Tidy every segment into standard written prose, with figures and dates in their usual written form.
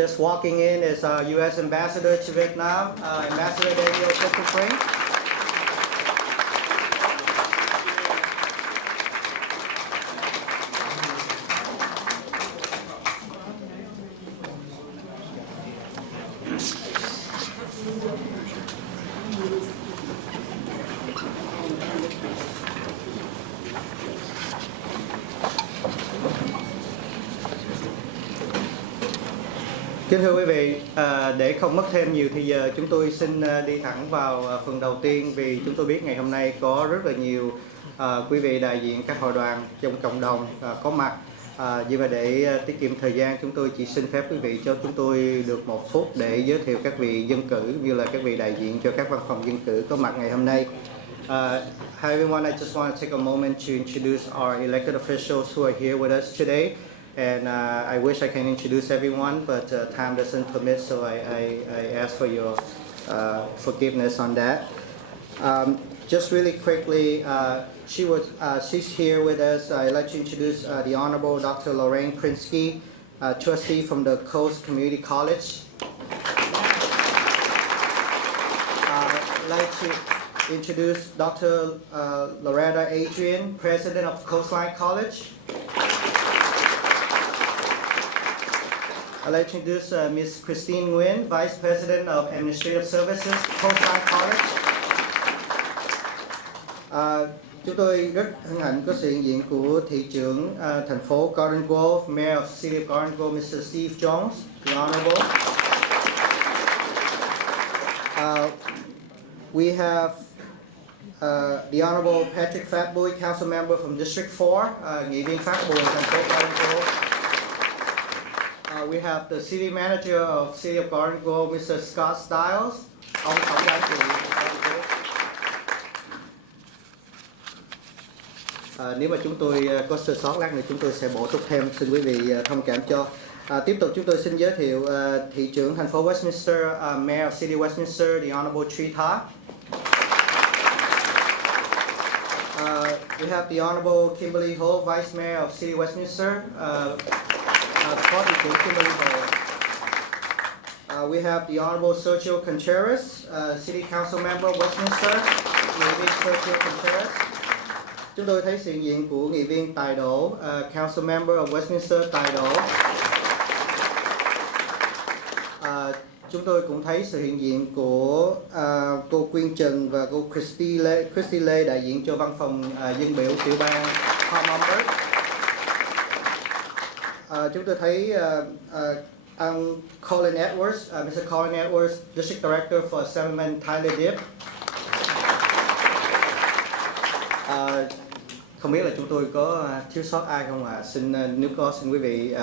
just walking in is our U.S. Ambassador to Vietnam, Ambassador Daniel Frank. Kính thưa quý vị, để không mất thêm nhiều thời giờ, chúng tôi xin đi thẳng vào phần đầu tiên, vì chúng tôi biết ngày hôm nay có rất là nhiều quý vị đại diện các hội đoàn trong cộng đồng có mặt. Vì vậy để tiết kiệm thời gian, chúng tôi chỉ xin phép quý vị cho chúng tôi được 1 phút để giới thiệu các vị dân cử như là các vị đại diện cho các văn phòng dân cử có mặt ngày hôm nay. Hi everyone, I just want to take a moment to introduce our elected officials who are here with us today. And I wish I can introduce everyone, but time doesn't permit, so I ask for your forgiveness on that. Just really quickly, she's here with us. I'd like to introduce the Honorable Dr. Lorraine Prinsky, trustee from the Coast Community College. I'd like to introduce Dr. Loretta Adrian, president of Coastline College. I'd like to introduce Ms. Christine Nguyen, Vice President of Administrative Services, Coastline College. Chúng tôi rất hân hạnh có sự hiện diện của thị trưởng thành phố Garden Grove, Mayor of the City of Garden Grove, Mr. Steve Jones, the Honorable. We have the Honorable Patrick Fatboy, Council Member from District 4, nghị viên Phát Bùi, thành phố Garden Grove. We have the City Manager of City of Garden Grove, Mr. Scott Stiles. Ông tổng giám trị. Nếu mà chúng tôi có sơ sót lát nữa chúng tôi sẽ bổ túc thêm, xin quý vị thông cảm cho. Tiếp tục chúng tôi xin giới thiệu thị trưởng thành phố Westminster, Mayor of City Westminster, the Honorable Tree Tha. We have the Honorable Kimberly Ho, Vice Mayor of City Westminster. We have the Honorable Sergio Contreras, City Council Member of Westminster, nghị viên Sergio Contreras. Chúng tôi thấy sự hiện diện của nghị viên Tài Đỗ, Council Member of Westminster Tài Đỗ. Chúng tôi cũng thấy sự hiện diện của cô Quyên Trần và cô Christy Lê, đại diện cho văn phòng dân biểu tiểu bang Commonwealth. Chúng tôi thấy ông Colin Edwards, Mr. Colin Edwards, District Director for Settlement Tyler Dip. Không biết là chúng tôi có thiếu sót ai không ạ? Nếu có, xin quý vị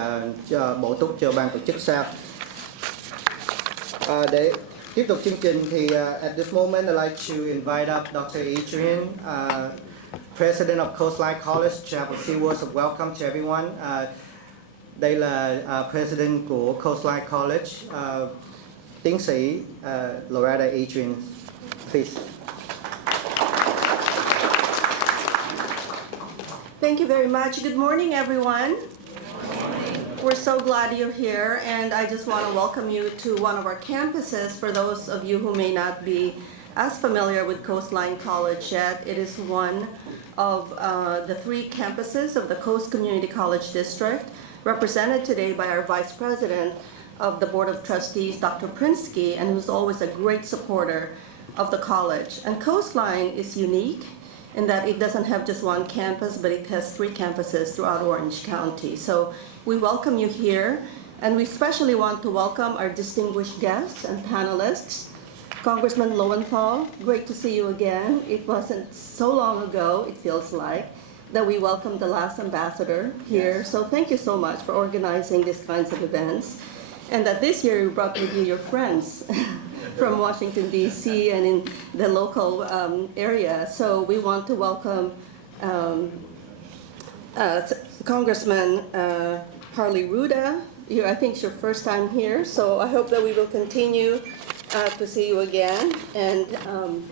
bổ túc cho ban tổ chức sau. Để tiếp tục chương trình thì at this moment I'd like to invite up Dr. Adrian, President of Coastline College, to have a few words of welcome to everyone. Đây là President của Coastline College, tiến sĩ Loretta Adrian. Please. Thank you very much. Good morning, everyone. We're so glad you're here, and I just want to welcome you to one of our campuses. For those of you who may not be as familiar with Coastline College yet, it is one of the 3 campuses of the Coast Community College District, represented today by our Vice President of the Board of Trustees, Dr. Prinsky, and who's always a great supporter of the college. And Coastline is unique in that it doesn't have just one campus, but it has 3 campuses throughout Orange County. So we welcome you here, and we especially want to welcome our distinguished guests and panelists. Congressman Lowenthal, great to see you again. It wasn't so long ago, it feels like, that we welcomed the last ambassador here. Yes. So thank you so much for organizing these kinds of events. And that this year you brought with you your friends from Washington, D.C. and in the local area. So we want to welcome Congressman Harley Ruda. I think it's your first time here, so I hope that we will continue to see you again. And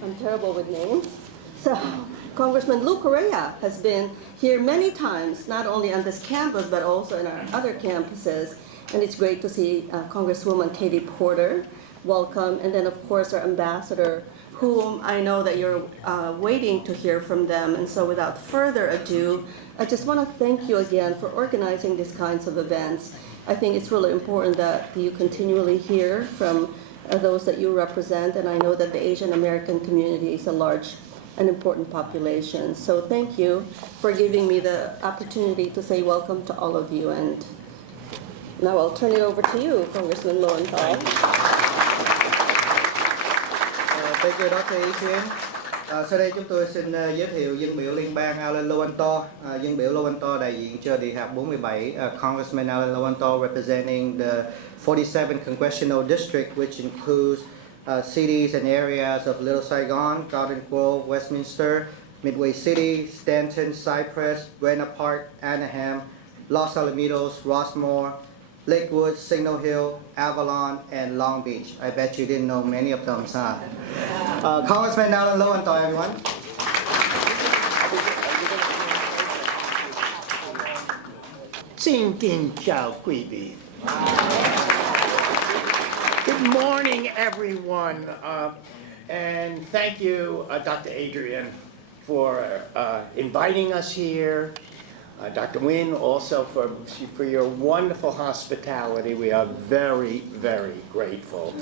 I'm terrible with names. So Congressman Lou Correa has been here many times, not only on this campus, but also in our other campuses. And it's great to see Congresswoman Katie Porter. Welcome. And then, of course, our ambassador, whom I know that you're waiting to hear from them. And so without further ado, I just want to thank you again for organizing these kinds of events. I think it's really important that you continually hear from those that you represent, and I know that the Asian American community is a large and important population. So thank you for giving me the opportunity to say welcome to all of you. And now I'll turn it over to you, Congressman Lowenthal. Thank you, Dr. Adrian. Sau đây chúng tôi xin giới thiệu dân biểu liên bang Alan Lowenthal. Dân biểu Lowenthal đại diện cho Đại học 47, Congressman Alan Lowenthal representing the 47th Congressional District, which includes cities and areas of Little Saigon, Garden Grove, Westminster, Midway City, Stanton, Cypress, Buena Park, Anaheim, Los Alamitos, Rossmore, Lakewood, Signal Hill, Avalon, and Long Beach. I bet you didn't know many of them, huh? Congressman Alan Lowenthal, everyone. Xin kính chào quý vị. Good morning, everyone, and thank you, Dr. Adrian, for inviting us here. Dr. Nguyen, also for your wonderful hospitality. We are very, very grateful.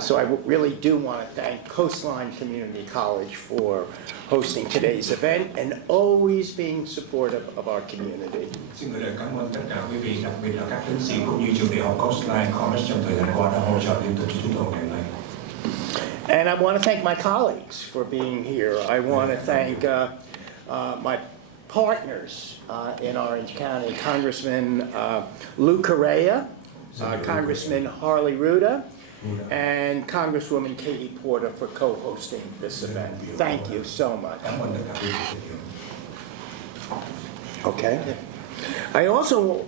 So I really do want to thank Coastline Community College for hosting today's event and always being supportive of our community. Xin gửi lời cảm ơn tất cả quý vị, đặc biệt là các tiến sĩ cũng như trường đại học Coastline College trong thời gian qua đã hỗ trợ liên tục cho chúng tôi ngày hôm nay. And I want to thank my colleagues for being here. I want to thank my partners in Orange County, Congressman Lou Correa, Congressman Harley Ruda, and Congresswoman Katie Porter for co-hosting this event. Thank you so much. Cảm ơn tất cả quý vị. Okay. I also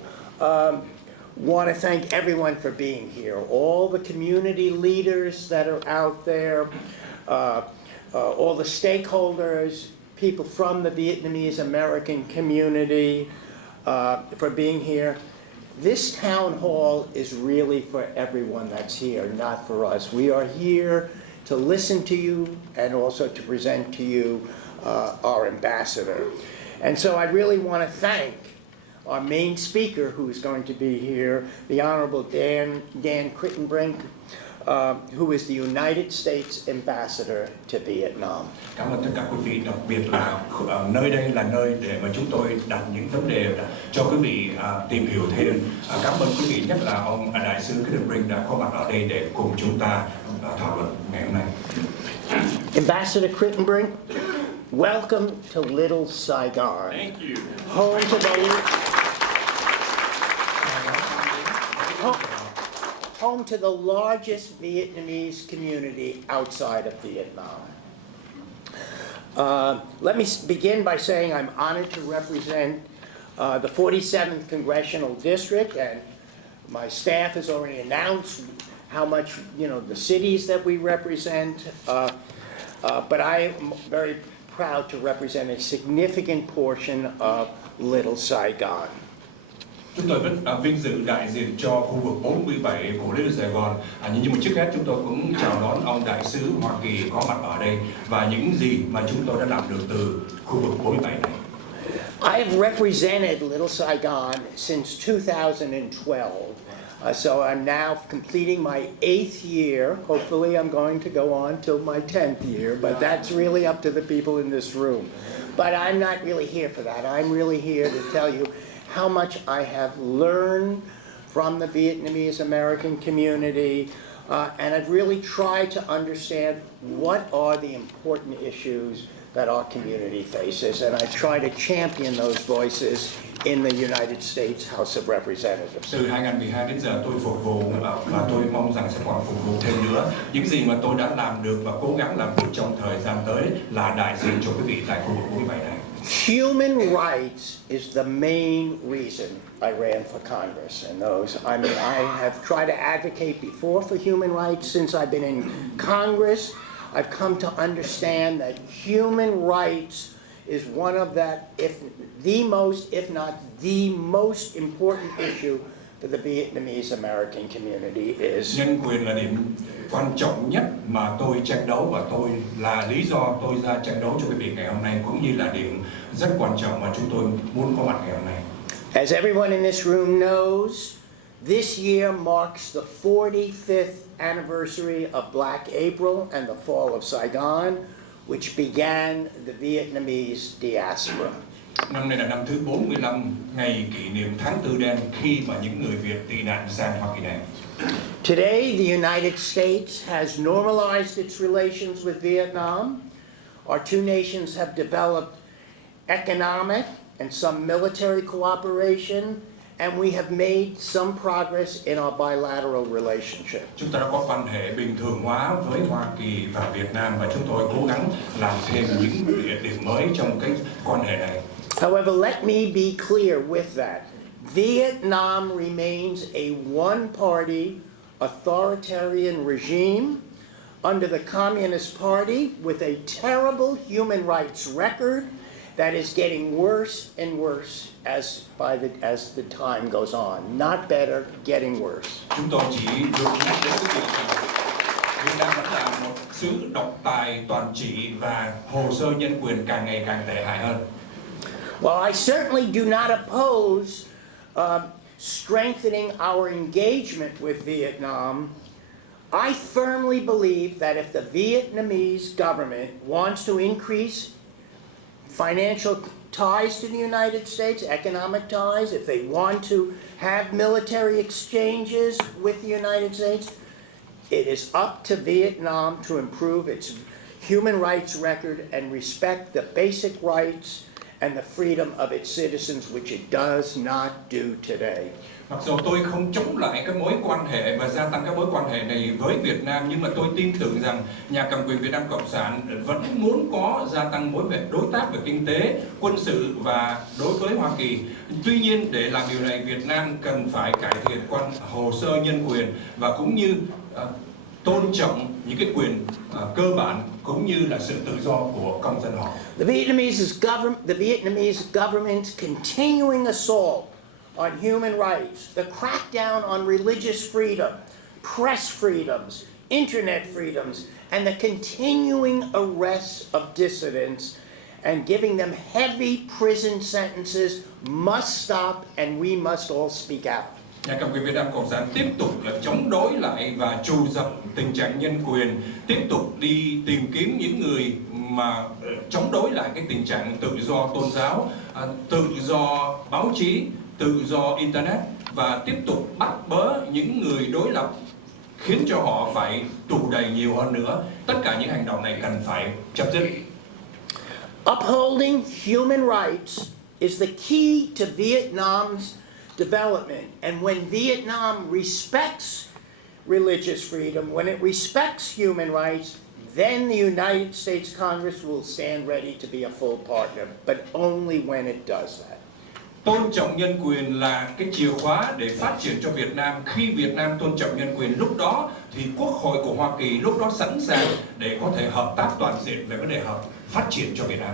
want to thank everyone for being here. All the community leaders that are out there, all the stakeholders, people from the Vietnamese American community for being here. This town hall is really for everyone that's here, not for us. We are here to listen to you and also to present to you our ambassador. And so I really want to thank our main speaker who is going to be here, the Honorable Dan Crittenbrink, who is the United States Ambassador to Vietnam. Cảm ơn tất cả quý vị, đặc biệt là nơi đây là nơi để mà chúng tôi đặt những vấn đề cho quý vị tìm hiểu thêm. Cảm ơn quý vị, nhất là ông Đại sứ Crittenbrink đã có mặt ở đây để cùng chúng ta thảo luận ngày hôm nay. Ambassador Crittenbrink, welcome to Little Saigon. Thank you. Home to the largest Vietnamese community outside of Vietnam. Let me begin by saying I'm honored to represent the 47th Congressional District, and my staff has already announced how much, the cities that we represent, but I am very proud to represent a significant portion of Little Saigon. Chúng tôi rất vinh dự đại diện cho khu vực 47 của Little Saigon. Nhưng mà trước hết chúng tôi cũng chào đón ông Đại sứ Hoa Kỳ có mặt ở đây và những gì mà chúng tôi đã làm được từ khu vực 47 này. I have represented Little Saigon since 2012. So I'm now completing my 8th year. Hopefully I'm going to go on till my 10th year, but that's really up to the people in this room. But I'm not really here for that. I'm really here to tell you how much I have learned from the Vietnamese American community, and I've really tried to understand what are the important issues that our community faces, and I try to champion those voices in the United States House of Representatives. Từ 2012 đến giờ tôi phục vụ và tôi mong rằng sẽ còn phục vụ thêm nữa. Những gì mà tôi đã làm được và cố gắng làm được trong thời gian tới là đại diện cho quý vị tại khu vực 47 này. Human rights is the main reason I ran for Congress, and I have tried to advocate before for human rights. Since I've been in Congress, I've come to understand that human rights is one of if not the most important issue for the Vietnamese American community is Nhân quyền là điểm quan trọng nhất mà tôi tranh đấu và tôi là lý do tôi ra tranh đấu cho cái việc ngày hôm nay, cũng như là điểm rất quan trọng mà chúng tôi muốn có mặt ngày hôm nay. As everyone in this room knows, this year marks the 45th anniversary of Black April and the fall of Saigon, which began the Vietnamese diaspora. Năm nay là năm thứ 45 ngày kỷ niệm tháng Tư đen khi mà những người Việt tị nạn sang Hoa Kỳ này. Today, the United States has normalized its relations with Vietnam. Our two nations have developed economic and some military cooperation, and we have made some progress in our bilateral relationship. Chúng ta đã có quan hệ bình thường hóa với Hoa Kỳ và Việt Nam, và chúng tôi cố gắng làm thêm những điểm mới trong cái quan hệ này. However, let me be clear with that. Vietnam remains a one-party authoritarian regime under the Communist Party with a terrible human rights record that is getting worse and worse as the time goes on. Not better, getting worse. Chúng tôi chỉ được nhắc đến cái việc rằng Việt Nam vẫn là một xứ độc tài toàn trị và hồ sơ nhân quyền càng ngày càng tệ hại hơn. Well, I certainly do not oppose strengthening our engagement with Vietnam. I firmly believe that if the Vietnamese government wants to increase financial ties to the United States, economic ties, if they want to have military exchanges with the United States, it is up to Vietnam to improve its human rights record and respect the basic rights and the freedom of its citizens, which it does not do today. Mặc dù tôi không chống lại cái mối quan hệ và gia tăng các mối quan hệ này với Việt Nam, nhưng mà tôi tin tưởng rằng nhà cầm quyền Việt Nam Cộng sản vẫn muốn có gia tăng mối đối tác về kinh tế, quân sự và đối với Hoa Kỳ. Tuy nhiên, để làm điều này, Việt Nam cần phải cải thiện hồ sơ nhân quyền và cũng như tôn trọng những cái quyền cơ bản cũng như là sự tự do của công dân họ. The Vietnamese government's continuing assault on human rights, the crackdown on religious freedom, press freedoms, internet freedoms, and the continuing arrests of dissidents and giving them heavy prison sentences must stop, and we must all speak out. Nhà cầm quyền Việt Nam Cộng sản tiếp tục là chống đối lại và trù dập tình trạng nhân quyền, tiếp tục đi tìm kiếm những người mà chống đối lại cái tình trạng tự do tôn giáo, tự do báo chí, tự do internet, và tiếp tục bắt bớ những người đối lập, khiến cho họ phải tù đầy nhiều hơn nữa. Tất cả những hành động này cần phải chấm dứt. Upholding human rights is the key to Vietnam's development, and when Vietnam respects religious freedom, when it respects human rights, then the United States Congress will stand ready to be a full partner, but only when it does that. Tôn trọng nhân quyền là cái chìa khóa để phát triển cho Việt Nam. Khi Việt Nam tôn trọng nhân quyền, lúc đó thì Quốc hội của Hoa Kỳ lúc đó sẵn sàng để có thể hợp tác toàn diện về vấn đề phát triển cho Việt Nam.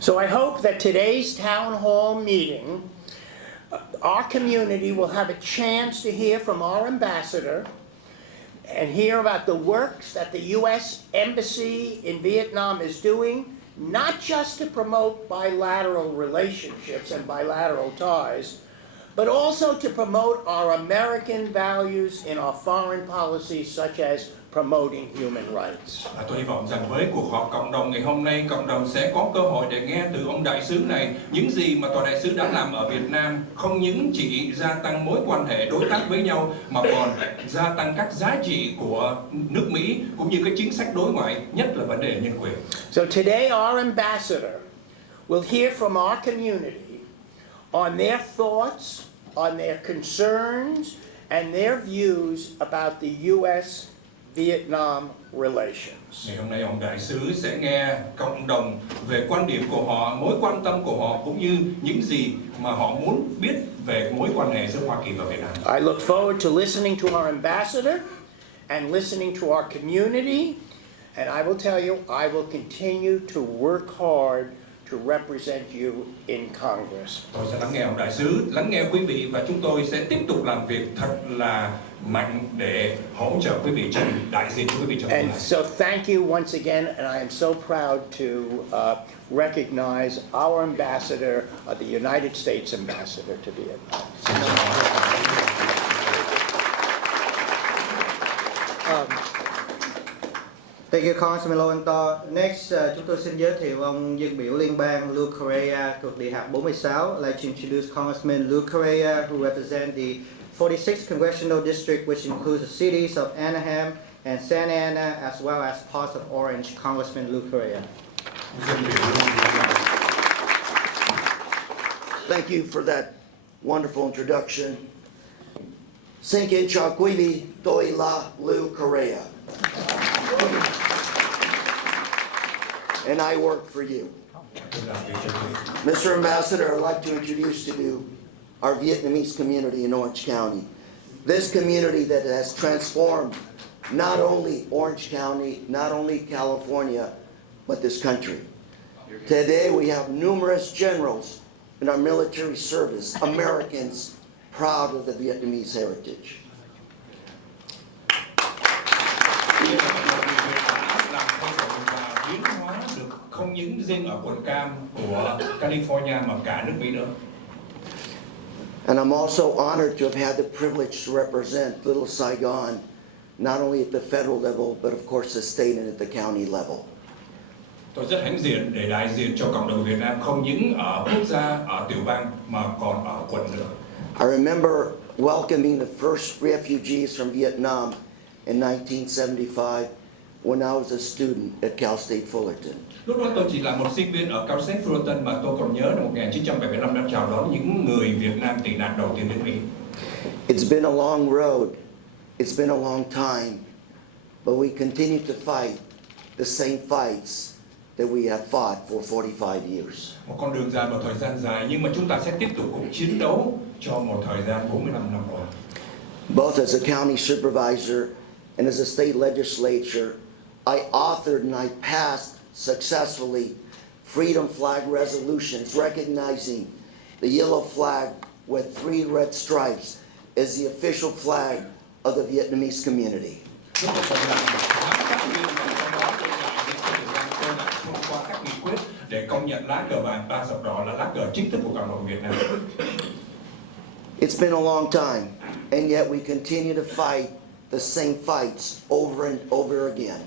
So I hope that today's town hall meeting, our community will have a chance to hear from our ambassador and hear about the works that the U.S. Embassy in Vietnam is doing, not just to promote bilateral relationships and bilateral ties, but also to promote our American values in our foreign policy, such as promoting human rights. Tôi hy vọng rằng với cuộc họp cộng đồng ngày hôm nay, cộng đồng sẽ có cơ hội để nghe từ ông đại sứ này những gì mà tòa đại sứ đã làm ở Việt Nam, không những chỉ gia tăng mối quan hệ đối tác với nhau mà còn gia tăng các giá trị của nước Mỹ cũng như cái chính sách đối ngoại, nhất là vấn đề nhân quyền. So today our ambassador will hear from our community on their thoughts, on their concerns, and their views about the U.S. Vietnam relations. Ngày hôm nay ông đại sứ sẽ nghe cộng đồng về quan điểm của họ, mối quan tâm của họ cũng như những gì mà họ muốn biết về mối quan hệ giữa Hoa Kỳ và Việt Nam. I look forward to listening to our ambassador and listening to our community, and I will tell you, I will continue to work hard to represent you in Congress. Tôi sẽ lắng nghe ông đại sứ, lắng nghe quý vị và chúng tôi sẽ tiếp tục làm việc thật là mạnh để hỗ trợ quý vị trong đại diện cho quý vị trong tương And lai. so thank you once again, and I am so proud to recognize our ambassador, the United States ambassador to Vietnam. Xin chào. Thank you, Congressman Lowenthal. Next, chúng tôi xin giới thiệu ông dân biểu liên bang Lưu Correa thuộc Địa hạt 46. I'd like to introduce Congressman Lou Correa, who represents the 46th Congressional District, which includes the cities of Anaheim and Santa Ana, as well as parts of Orange. Congressman Lou Correa. Thank you for that wonderful introduction. Xin kính chào quý vị, tôi là Lou Correa. And I work for you. Mr. Ambassador, I'd like to introduce to you our Vietnamese community in Orange County. This community that has transformed not only Orange County, not only California, but this country. Today we have numerous generals in our military service, Americans proud of the Vietnamese heritage. Không những riêng ở quận Cam của California mà cả nước Mỹ nữa. And I'm also honored to have had the privilege to represent Little Saigon, not only at the federal level, but of course the state and at the county level. Tôi rất hãnh diện để đại diện cho cộng đồng Việt Nam không những ở quốc gia, ở tiểu bang mà còn ở quận nữa. I remember welcoming the first refugees from Vietnam in 1975 when I was a student at Cal State Fullerton. Lúc đó tôi chỉ là một sinh viên ở Cal State Fullerton mà tôi còn nhớ năm 1975 đã chào đón những người Việt Nam tị nạn đầu tiên đến Mỹ. It's been a long road. It's been a long time, but we continue to fight the same fights that we have fought for 45 years. Một con đường dài, một thời gian dài, nhưng mà chúng ta sẽ tiếp tục cuộc chiến đấu cho một thời gian 45 năm qua. Both as a county supervisor and as a state legislature, I authored and I passed successfully freedom flag resolutions recognizing the yellow flag with 3 red stripes as the official flag of the Vietnamese community. Để công nhận lá cờ vàng 3 dọc đỏ là lá cờ chính thức của cộng đồng Việt Nam. It's been a long time, and yet we continue to fight the same fights over and over again.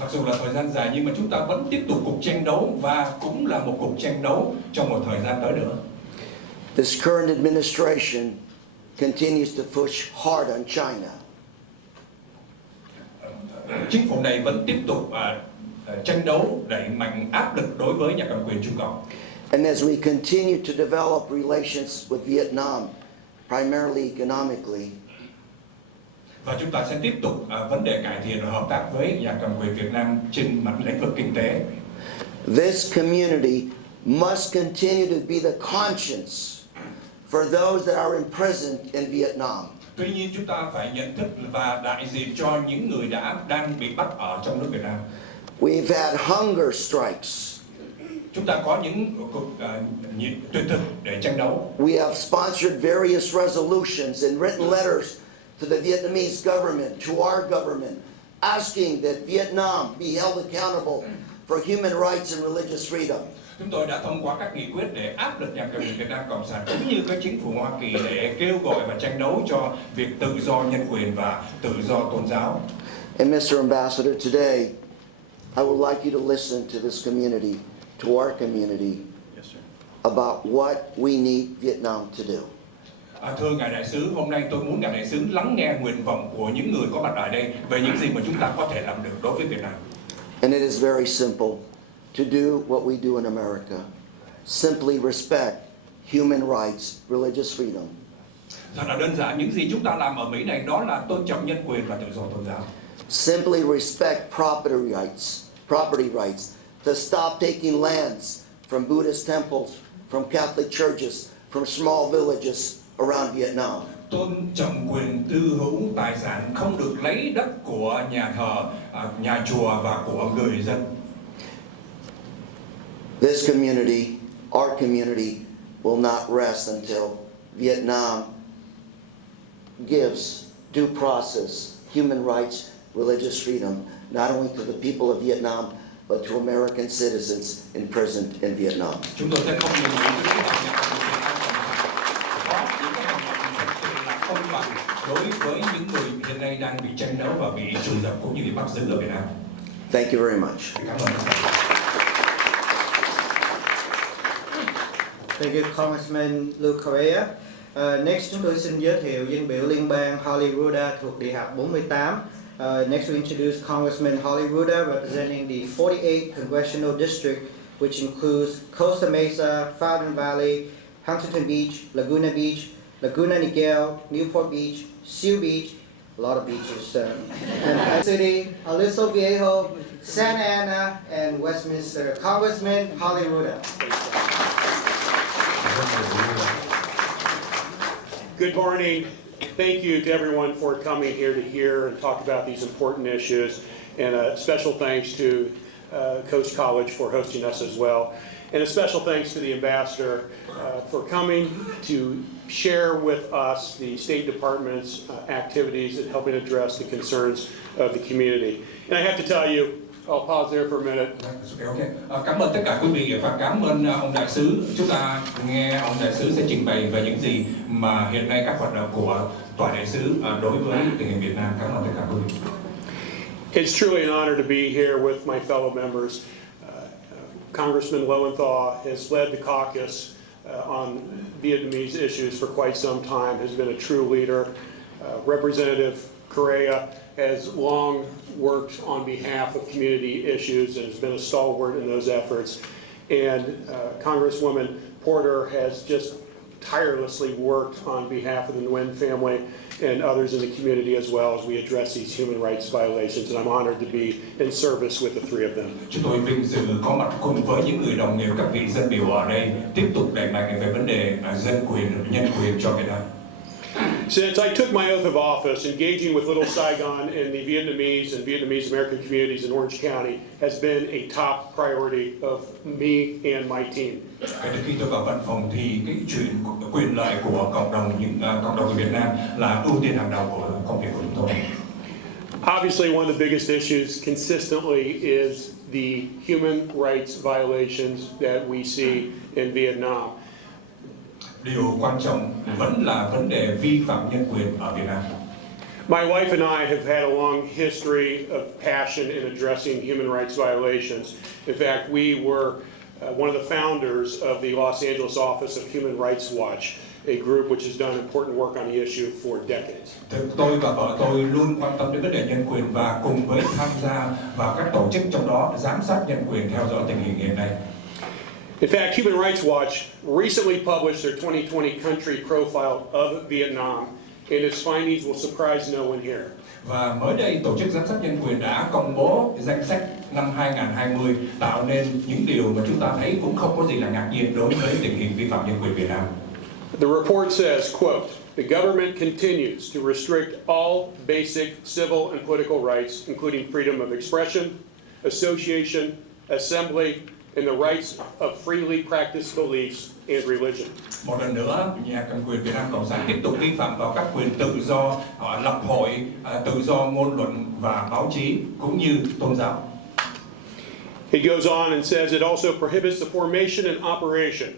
Mặc dù là thời gian dài nhưng mà chúng ta vẫn tiếp tục cuộc tranh đấu và cũng là một cuộc tranh đấu trong một thời gian tới nữa. This current administration continues to push hard on China. Chính phủ này vẫn tiếp tục tranh đấu đẩy mạnh áp lực đối với nhà cầm quyền Trung Cộng. And as we continue to develop relations with Vietnam, primarily economically, Và chúng ta sẽ tiếp tục vấn đề cải thiện và hợp tác với nhà cầm quyền Việt Nam trên mặt lĩnh vực kinh tế. this community must continue to be the conscience for those that are imprisoned in Vietnam. Tuy nhiên chúng ta phải nhận thức và đại diện cho những người đang bị bắt ở trong nước Việt Nam. We've had hunger strikes. Chúng ta có những cuộc tuyệt thực để tranh đấu. We have sponsored various resolutions and written letters to the Vietnamese government, to our government, asking that Vietnam be held accountable for human rights and religious freedom. Chúng tôi đã thông qua các nghị quyết để áp lực nhà cầm quyền Việt Nam Cộng sản cũng như các chính phủ Hoa Kỳ để kêu gọi và tranh đấu cho việc tự do nhân quyền và tự do tôn giáo. And Mr. Ambassador, today, I would like you to listen to this community, to our community, about what we need Vietnam to do. Thưa Ngài Đại sứ, hôm nay tôi muốn Ngài Đại sứ lắng nghe nguyện vọng của những người có mặt tại đây về những gì mà chúng ta có thể làm được đối với Việt Nam. And it is very simple to do what we do in America. Simply respect human rights, religious freedom. Thật là đơn giản, những gì chúng ta làm ở Mỹ này đó là tôn trọng nhân quyền và tự do tôn giáo. Simply respect property rights, to stop taking lands from Buddhist temples, from Catholic churches, from small villages around Vietnam. Tôn trọng quyền tư hữu tài sản, không được lấy đất của nhà thờ, nhà chùa và của người dân. This community, our community, will not rest until Vietnam gives due process, human rights, religious freedom, not only to the people of Vietnam, but to American citizens imprisoned in Vietnam. Chúng tôi sẽ không ngừng nghỉ với những cái có những cái hành động thật sự là công bằng đối với những người hiện nay đang bị tranh đấu và bị trù dập cũng như bị bắt giữ ở Việt Nam. Thank you very much. Cảm ơn các bạn. Thank you, Congressman Luke Correa. Next, chúng tôi xin giới thiệu dân biểu liên bang Holly Ruda thuộc Địa hạt 48. Next, we introduce Congressman Holly Ruda representing the 48th Congressional District, which includes Costa Mesa, Fountain Valley, Huntington Beach, Laguna Beach, Laguna Niguel, Newport Beach, Seal Beach, a lot of beaches, and City, Aliso Viejo, Santa Ana, and Westminster. Congressman Holly Ruda. Good morning. Thank you to everyone for coming here to hear and talk about these important issues. And a special thanks to Coast College for hosting us as well. And a special thanks to the Ambassador for coming to share with us the State Department's activities in helping address the concerns of the community. And I have to tell you, I'll pause there for a minute. Okay. Cảm ơn tất cả quý vị và cảm ơn ông đại sứ. Chúng ta nghe ông đại sứ sẽ trình bày về những gì mà hiện nay các hoạt động của tòa đại sứ đối với tình hình Việt Nam. Cảm ơn tất cả quý vị. It's truly an honor to be here with my fellow members. Congressman Lowenthal has led the caucus on Vietnamese issues for quite some time, has been a true leader. Representative Correa has long worked on behalf of community issues and has been a stalwart in those efforts. And Congresswoman Porter has just tirelessly worked on behalf of the Nguyen family and others in the community as well as we address these human rights violations. And I'm honored to be in service with the three of them. Chúng tôi vinh dự có mặt cùng với những người đồng nghiệp các vị dân biểu ở đây tiếp tục đẩy mạnh về vấn đề dân quyền, nhân quyền cho Việt Nam. Since I took my oath of office, engaging with Little Saigon and the Vietnamese and Vietnamese American communities in Orange County has been a top priority of me and my team. Kể từ khi tôi vào văn phòng thì cái chuyện quyền lợi của cộng đồng cộng đồng người Việt Nam là ưu tiên hàng đầu của công việc của chúng tôi. Obviously, one of the biggest issues consistently is the human rights violations that we see in Vietnam. Điều quan trọng vẫn là vấn đề vi phạm nhân quyền ở Việt Nam. My wife and I have had a long history of passion in addressing human rights violations. In fact, we were one of the founders of the Los Angeles office of Human Rights Watch, a group which has done important work on the issue for decades. Tôi và vợ tôi luôn quan tâm đến vấn đề nhân quyền và cùng với tham gia vào các tổ chức trong đó giám sát nhân quyền theo dõi tình hình hiện nay. In fact, Human Rights Watch recently published their 2020 country profile of Vietnam, and its findings will surprise no one here. Và mới đây, Tổ chức Giám sát Nhân quyền đã công bố danh sách năm 2020 tạo nên những điều mà chúng ta thấy cũng không có gì là ngạc nhiên đối với tình hình vi phạm nhân quyền Việt Nam. The report says, quote, "The government continues to restrict all basic civil and political rights, including freedom of expression, association, assembly, and the rights of freely practiced beliefs and religion." Một lần nữa, nhà cầm quyền Việt Nam Cộng sản tiếp tục vi phạm vào các quyền tự do lập hội, tự do ngôn luận và báo chí cũng như tôn giáo. It goes on and says it also prohibits the formation and operation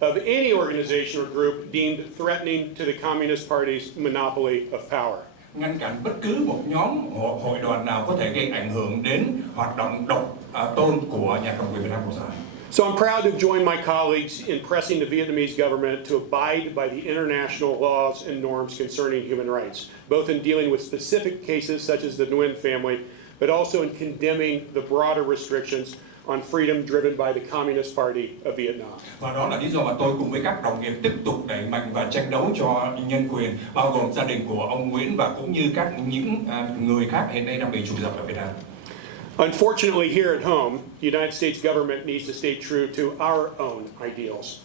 of any organization or group deemed threatening to the Communist Party's monopoly of power. Ngăn cản bất cứ một nhóm hội đoàn nào có thể gây ảnh hưởng đến hoạt động độc tôn của nhà cầm quyền Việt Nam Cộng sản. So I'm proud to join my colleagues in pressing the Vietnamese government to abide by the international laws and norms concerning human rights, both in dealing with specific cases such as the Nguyen family, but also in condemning the broader restrictions on freedom driven by the Communist Party of Vietnam. Và đó là lý do mà tôi cùng với các đồng nghiệp tiếp tục đẩy mạnh và tranh đấu cho nhân quyền, bao gồm gia đình của ông Nguyễn và cũng như những người khác hiện nay đang bị trù dập ở Việt Nam. Unfortunately, here at home, the United States government needs to stay true to our own ideals.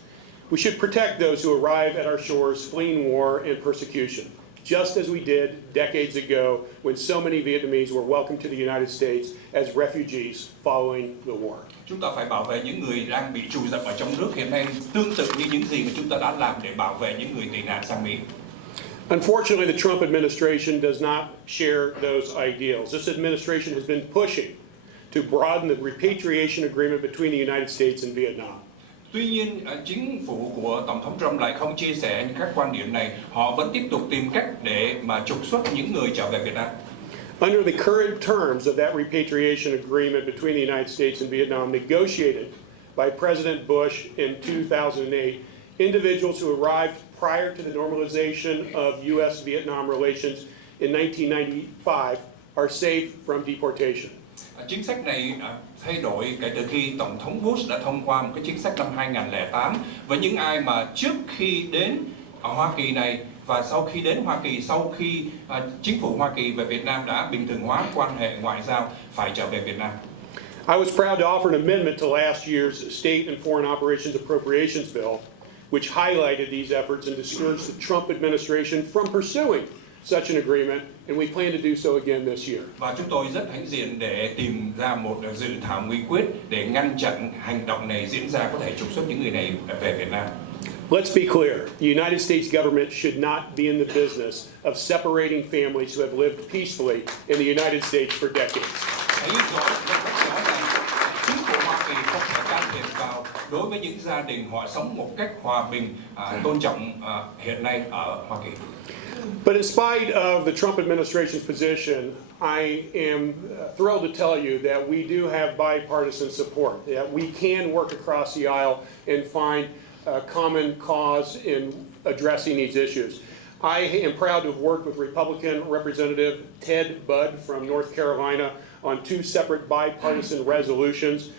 We should protect those who arrive at our shores fleeing war and persecution. just as we did decades ago when so many Vietnamese were welcomed to the United States as refugees following the war. Chúng ta phải bảo vệ những người đang bị trù dập ở trong nước hiện nay, tương tự như những gì mà chúng ta đã làm để bảo vệ những người tị nạn sang Mỹ. Unfortunately, the Trump administration does not share those ideals. This administration has been pushing to broaden the repatriation agreement between the United States and Vietnam. Tuy nhiên, chính phủ của Tổng thống Trump lại không chia sẻ những các quan điểm này. Họ vẫn tiếp tục tìm cách để mà trục xuất những người trở về Việt Nam. Under the current terms of that repatriation agreement between the United States and Vietnam negotiated by President Bush in 2008, individuals who arrived prior to the normalization of U.S.-Vietnam relations in 1995 are safe from deportation. Chính sách này thay đổi kể từ khi Tổng thống Bush đã thông qua một cái chính sách năm 2008 với những ai mà trước khi đến Hoa Kỳ này và sau khi đến Hoa Kỳ, sau khi chính phủ Hoa Kỳ về Việt Nam đã bình thường hóa quan hệ ngoại giao phải trở về Việt Nam. I was proud to offer an amendment to last year's State and Foreign Operations Appropriations Bill, which highlighted these efforts and discouraged the Trump administration from pursuing such an agreement, and we plan to do so again this year. Và chúng tôi rất hãnh diện để tìm ra một dự thảo nghị quyết để ngăn chặn hành động này diễn ra, có thể trục xuất những người này về Việt Nam. Let's be clear, the United States government should not be in the business of separating families who have lived peacefully in the United States for decades. Hãy rõ rằng chính phủ Hoa Kỳ không thể can thiệp vào đối với những gia đình họ sống một cách hòa bình, tôn trọng hiện nay ở Hoa Kỳ. But in spite of the Trump administration's position, I am thrilled to tell you that we do have bipartisan support, that we can work across the aisle and find a common cause in addressing these issues. I am proud to have worked with Republican Representative Ted Budd from North Carolina on 2 separate bipartisan resolutions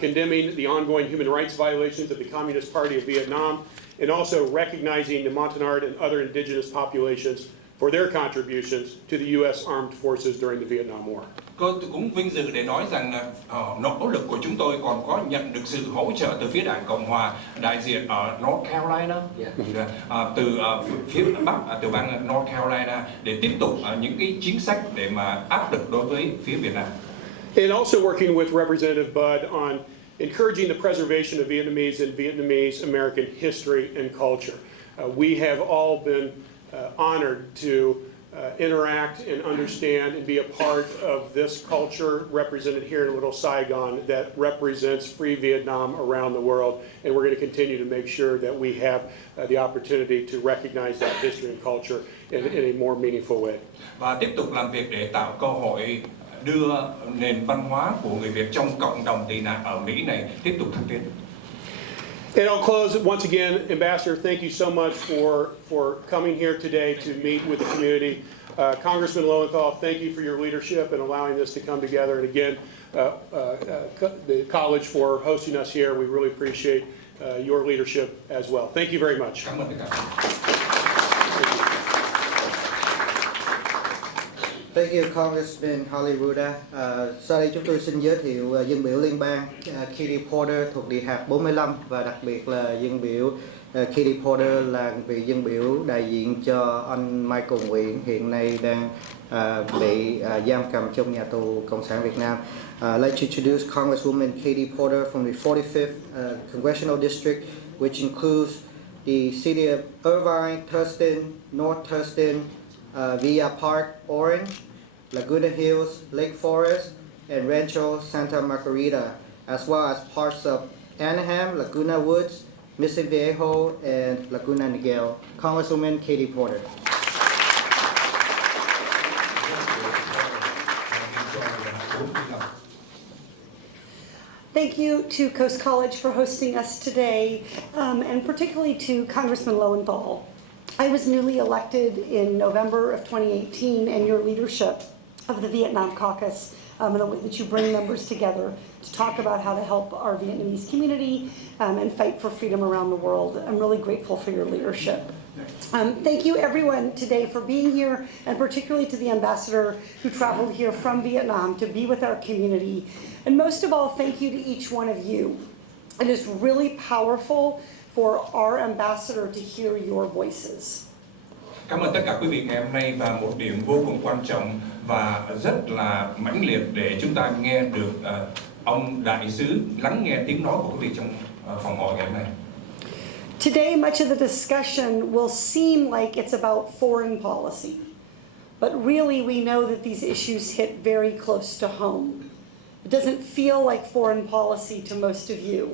condemning the ongoing human rights violations of the Communist Party of Vietnam, and also recognizing the Montagnard and other indigenous populations for their contributions to the U.S. armed forces during the Vietnam War. Tôi cũng vinh dự để nói rằng nỗ lực của chúng tôi còn có nhận được sự hỗ trợ từ phía Đảng Cộng Hòa, đại diện ở North Carolina, từ phía Bắc, từ bang North Carolina, để tiếp tục những cái chính sách để mà áp lực đối với phía Việt Nam. And also working with Representative Budd on encouraging the preservation of Vietnamese and Vietnamese American history and culture. We have all been honored to interact and understand and be a part of this culture represented here in Little Saigon that represents free Vietnam around the world. And we're going to continue to make sure that we have the opportunity to recognize that history and culture in a more meaningful way. Và tiếp tục làm việc để tạo cơ hội đưa nền văn hóa của người Việt trong cộng đồng tị nạn ở Mỹ này tiếp tục thăng tiến. And I'll close once again, Ambassador, thank you so much for coming here today to meet with the community. Congressman Lowenthal, thank you for your leadership and allowing this to come together. And again, the college for hosting us here. We really appreciate your leadership as well. Thank you very much. Cảm ơn tất cả. Thank you, Congressman Hollywood. Sau đây chúng tôi xin giới thiệu dân biểu liên bang Katie Porter thuộc Địa hạt 45 và đặc biệt là dân biểu Katie Porter là vị dân biểu đại diện cho anh Michael Nguyễn hiện nay đang bị giam cầm trong nhà tù Cộng sản Việt Nam. I'd like to introduce Congresswoman Katie Porter from the 45th Congressional District, which includes the city of Irvine, Thurston, North Thurston, Villa Park, Orange, Laguna Hills, Lake Forest, and Rancho Santa Margarita, as well as parts of Anaheim, Laguna Woods, Mission Viejo, and Laguna Niguel. Congresswoman Katie Porter. Thank you to Coast College for hosting us today, and particularly to Congressman Lowenthal. I was newly elected in November of 2018, and your leadership of the Vietnam Caucus and the way that you bring members together to talk about how to help our Vietnamese community and fight for freedom around the world. I'm really grateful for your leadership. Thank you everyone today for being here, and particularly to the ambassador who traveled here from Vietnam to be with our community. And most of all, thank you to each one of you. It is really powerful for our ambassador to hear your voices. Cảm ơn tất cả quý vị ngày hôm nay, và một điểm vô cùng quan trọng và rất là mãnh liệt để chúng ta nghe được ông đại sứ lắng nghe tiếng nói của quý vị trong phòng hội ngày hôm nay. Today, much of the discussion will seem like it's about foreign policy, but really we know that these issues hit very close to home. It doesn't feel like foreign policy to most of you.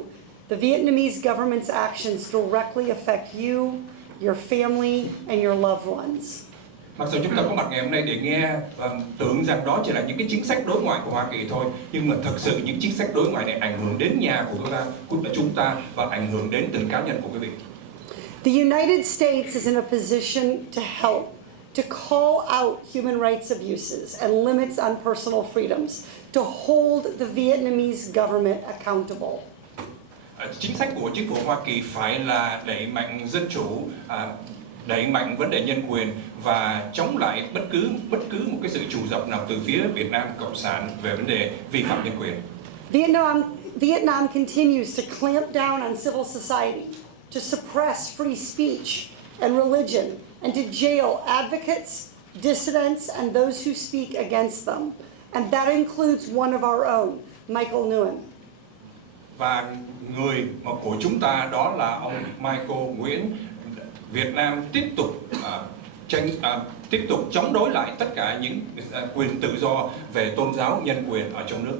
The Vietnamese government's actions directly affect you, your family, and your loved ones. Mặc dù chúng ta có mặt ngày hôm nay để nghe tưởng rằng đó chỉ là những cái chính sách đối ngoại của Hoa Kỳ thôi, nhưng mà thực sự những chính sách đối ngoại này ảnh hưởng đến nhà của chúng ta và ảnh hưởng đến từng cá nhân của quý vị. The United States is in a position to help, to call out human rights abuses and limits on personal freedoms, to hold the Vietnamese government accountable. Chính sách của chính phủ Hoa Kỳ phải là đẩy mạnh dân chủ, đẩy mạnh vấn đề nhân quyền và chống lại bất cứ một cái sự chủ dập nào từ phía Việt Nam Cộng sản về vấn đề vi phạm nhân quyền. Vietnam continues to clamp down on civil society, to suppress free speech and religion, and to jail advocates, dissidents, and those who speak against them. And that includes one of our own, Michael Nguyen. Và người của chúng ta đó là ông Michael Nguyễn. Việt Nam tiếp tục chống đối lại tất cả những quyền tự do về tôn giáo, nhân quyền ở trong nước.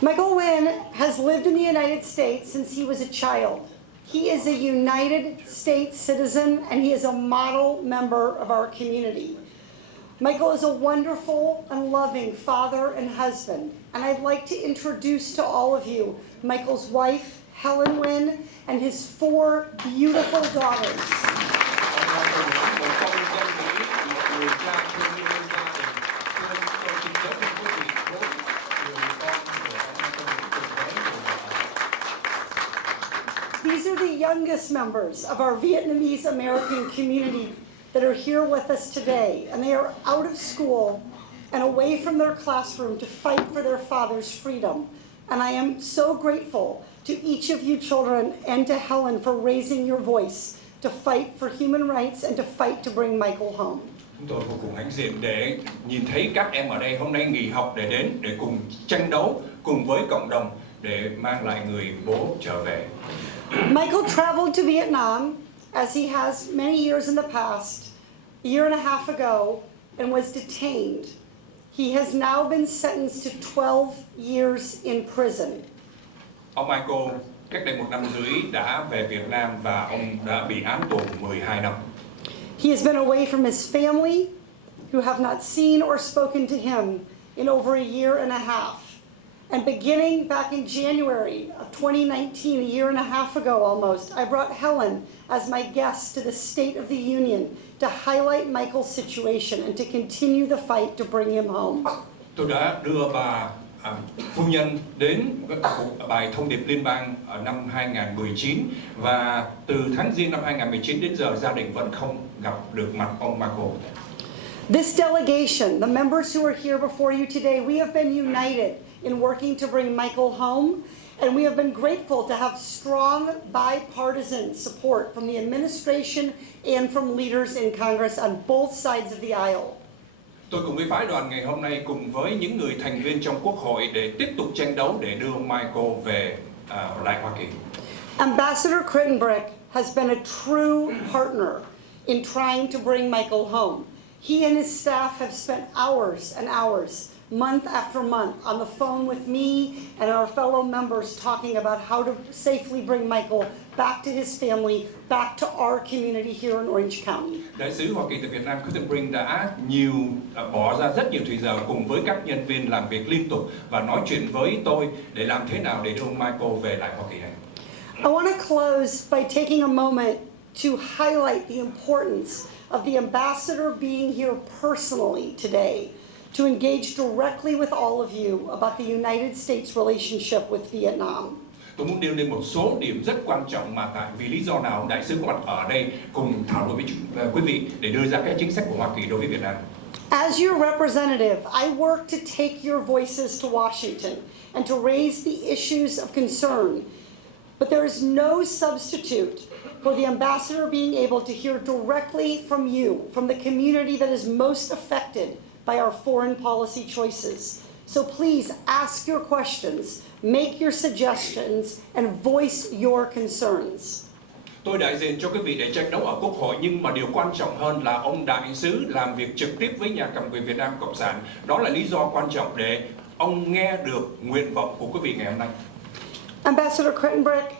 Michael Nguyen has lived in the United States since he was a child. He is a United States citizen and he is a model member of our community. Michael is a wonderful and loving father and husband, and I'd like to introduce to all of you Michael's wife, Helen Nguyen, and his 4 beautiful daughters. These are the youngest members of our Vietnamese American community that are here with us today, and they are out of school and away from their classroom to fight for their father's freedom. And I am so grateful to each of you children and to Helen for raising your voice to fight for human rights and to fight to bring Michael home. Chúng tôi vô cùng hãnh diện để nhìn thấy các em ở đây hôm nay nghỉ học để đến để cùng tranh đấu cùng với cộng đồng để mang lại người bố trở về. Michael traveled to Vietnam, as he has many years in the past, a year and a half ago, and was detained. He has now been sentenced to 12 years in prison. Ông Michael cách đây 1 năm rưỡi đã về Việt Nam và ông đã bị án tù 12 năm. He has been away from his family, who have not seen or spoken to him in over a year and a half. And beginning back in January of 2019, a year and a half ago almost, I brought Helen as my guest to the State of the Union to highlight Michael's situation and to continue the fight to bring him home. Tôi đã đưa bà phu nhân đến bài thông điệp liên bang ở năm 2019 và từ tháng Giêng năm 2019 đến giờ gia đình vẫn không gặp được mặt ông Michael. This delegation, the members who are here before you today, we have been united in working to bring Michael home, and we have been grateful to have strong bipartisan support from the administration and from leaders in Congress on both sides of the aisle. Tôi cùng với phái đoàn ngày hôm nay cùng với những người thành viên trong Quốc hội để tiếp tục tranh đấu để đưa ông Michael về lại Hoa Kỳ. Ambassador Crittenbrick has been a true partner in trying to bring Michael home. He and his staff have spent hours and hours, month after month, on the phone with me and our fellow members talking about how to safely bring Michael back to his family, back to our community here in Orange County. Đại sứ Hoa Kỳ tại Việt Nam Crittenbrick đã bỏ ra rất nhiều thời giờ cùng với các nhân viên làm việc liên tục và nói chuyện với tôi để làm thế nào để đưa ông Michael về lại Hoa Kỳ này. I want to close by taking a moment to highlight the importance of the ambassador being here personally today to engage directly with all of you about the United States relationship with Vietnam. Tôi muốn nêu lên một số điểm rất quan trọng mà vì lý do nào ông đại sứ có mặt ở đây cùng thảo luận với quý vị để đưa ra các chính sách của Hoa Kỳ đối với Việt Nam. As your representative, I work to take your voices to Washington and to raise the issues of concern. But there is no substitute for the ambassador being able to hear directly from you, from the community that is most affected by our foreign policy choices. So please ask your questions, make your suggestions, and voice your concerns. Tôi đại diện cho quý vị để tranh đấu ở Quốc hội, nhưng mà điều quan trọng hơn là ông đại sứ làm việc trực tiếp với nhà cầm quyền Việt Nam Cộng sản. Đó là lý do quan trọng để ông nghe được nguyện vọng của quý vị ngày hôm nay. Ambassador Crittenbrick,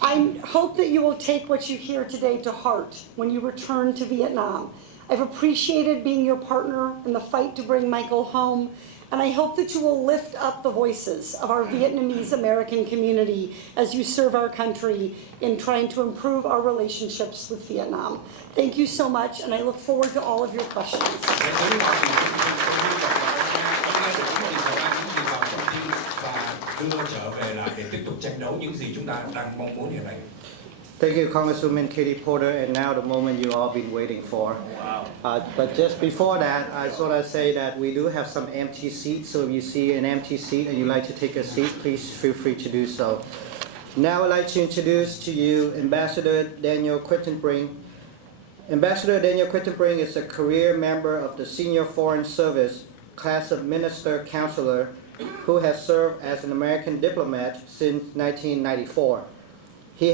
I hope that you will take what you hear today to heart when you return to Vietnam. I've appreciated being your partner in the fight to bring Michael home, and I hope that you will lift up the voices of our Vietnamese American community as you serve our country in trying to improve our relationships with Vietnam. Thank you so much, and I look forward to all of your questions. Đưa trở về lại để tiếp tục tranh đấu những gì chúng ta đang mong muốn hiện nay. Thank you, Congresswoman Katie Porter, and now the moment you all been waiting for. But just before that, I just want to say that we do have some empty seats, so if you see an empty seat and you'd like to take a seat, please feel free to do so. Now I'd like to introduce to you Ambassador Daniel Crittenbrick. Ambassador Daniel Crittenbrick is a career member of the Senior Foreign Service, class of Minister Counselor, who has served as an American diplomat since 1994. He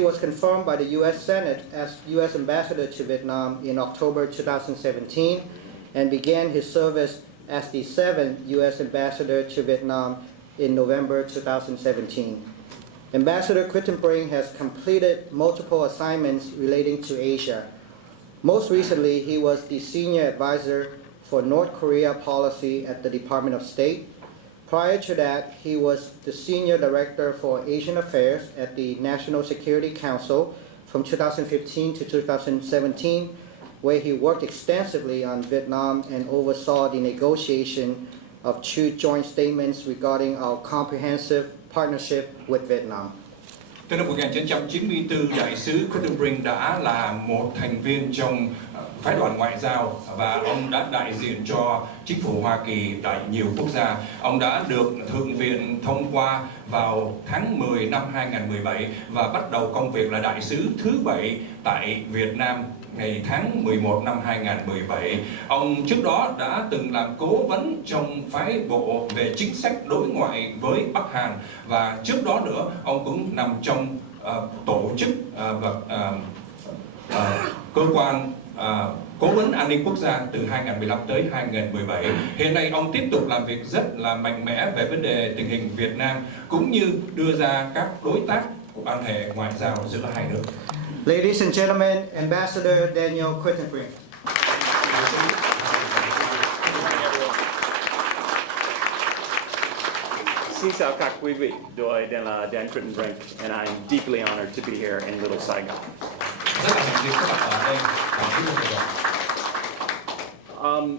was confirmed by the U.S. Senate as U.S. Ambassador to Vietnam in October 2017 and began his service as the 7th U.S. Ambassador to Vietnam in November 2017. Ambassador Crittenbrick has completed multiple assignments relating to Asia. Most recently, he was the Senior Advisor for North Korea Policy at the Department of State. Prior to that, he was the Senior Director for Asian Affairs at the National Security Council from 2015 to 2017, where he worked extensively on Vietnam and oversaw the negotiation of two joint statements regarding our comprehensive partnership with Vietnam. Từ năm 1994, đại sứ Crittenbrick đã là một thành viên trong phái đoàn ngoại giao và ông đã đại diện cho chính phủ Hoa Kỳ tại nhiều quốc gia. Ông đã được Thượng viện thông qua vào tháng 10 năm 2017 và bắt đầu công việc là đại sứ thứ 7 tại Việt Nam ngày tháng 11 năm 2017. Ông trước đó đã từng làm cố vấn trong phái bộ về chính sách đối ngoại với Bắc Hàn và trước đó nữa ông cũng nằm trong tổ chức và cơ quan cố vấn an ninh quốc gia từ 2015 tới 2017. Hiện nay ông tiếp tục làm việc rất là mạnh mẽ về vấn đề tình hình Việt Nam cũng như đưa ra các đối tác của quan hệ ngoại giao giữa hai nước. Ladies and gentlemen, Ambassador Daniel Crittenbrick. Xin chào các quý vị, tôi tên là Dan Crittenbrick and I'm deeply honored to be here in Little Saigon. Rất là hạnh phúc các bạn ở đây và chúc mừng các bạn.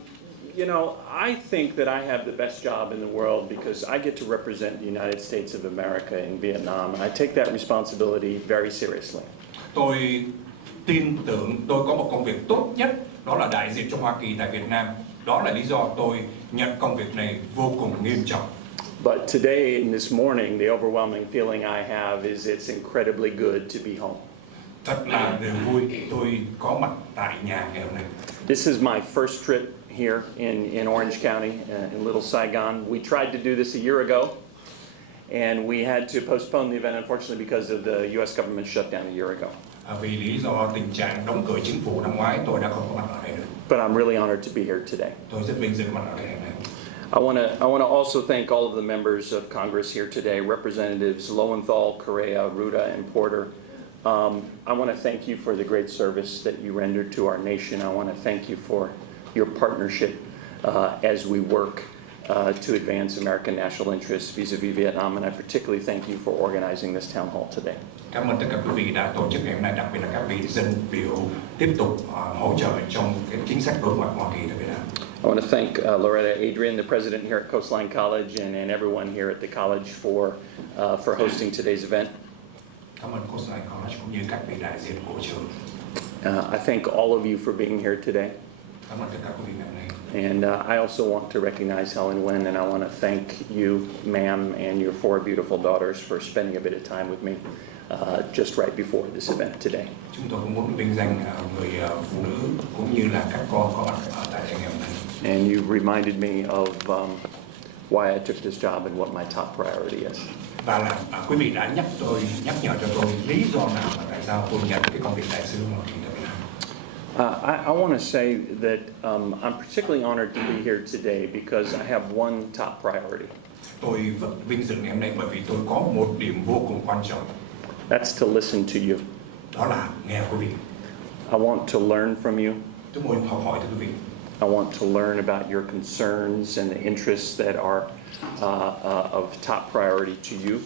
You know, I think that I have the best job in the world because I get to represent the United States of America in Vietnam, and I take that responsibility very seriously. Tôi tin tưởng tôi có một công việc tốt nhất, đó là đại diện cho Hoa Kỳ tại Việt Nam. Đó là lý do tôi nhận công việc này vô cùng nghiêm trọng. But today and this morning, the overwhelming feeling I have is it's incredibly good to be home. Thật là niềm vui tôi có mặt tại nhà ngày hôm nay. This is my first trip here in Orange County, in Little Saigon. We tried to do this a year ago, and we had to postpone the event, unfortunately, because of the U.S. government shutdown a year ago. Vì lý do tình trạng đóng cửa chính phủ năm ngoái, tôi đã không có mặt ở đây nữa. But I'm really honored to be here today. Tôi rất vinh dự có mặt ở đây ngày hôm nay. I want to also thank all of the members of Congress here today, Representatives Lowenthal, Correa, Ruda, and Porter. I want to thank you for the great service that you rendered to our nation. I want to thank you for your partnership as we work to advance American national interests vis-a-vis Vietnam, and I particularly thank you for organizing this town hall today. Cảm ơn tất cả quý vị đã tổ chức ngày hôm nay, đặc biệt là các vị dân biểu tiếp tục hỗ trợ trong cái chính sách đối ngoại Hoa Kỳ tại Việt Nam. I want to thank Loretta Adrian, the president here at Coastline College, and everyone here at the college for hosting today's event. Cảm ơn Coastline College cũng như các vị đại diện của trường. I thank all of you for being here today. Cảm ơn tất cả quý vị ngày hôm nay. And I also want to recognize Helen Wynn, and I want to thank you, ma'am, and your 4 beautiful daughters for spending a bit of time with me. just right before this event today. Chúng tôi cũng muốn vinh danh người phụ nữ cũng như là các con có mặt ở tại đây ngày hôm nay. And you reminded me of why I took this job and what my top priority is. Và là quý vị đã nhắc nhở cho tôi lý do nào và tại sao tôi nhận cái công việc đại sứ Hoa Kỳ tại Việt Nam. I want to say that I'm particularly honored to be here today because I have one top priority. Tôi vinh dự ngày hôm nay bởi vì tôi có một điểm vô cùng quan trọng. That's to listen to you. Đó là nghe quý vị. I want to learn from you. Tôi muốn học hỏi từ quý vị. I want to learn about your concerns and the interests that are of top priority to you,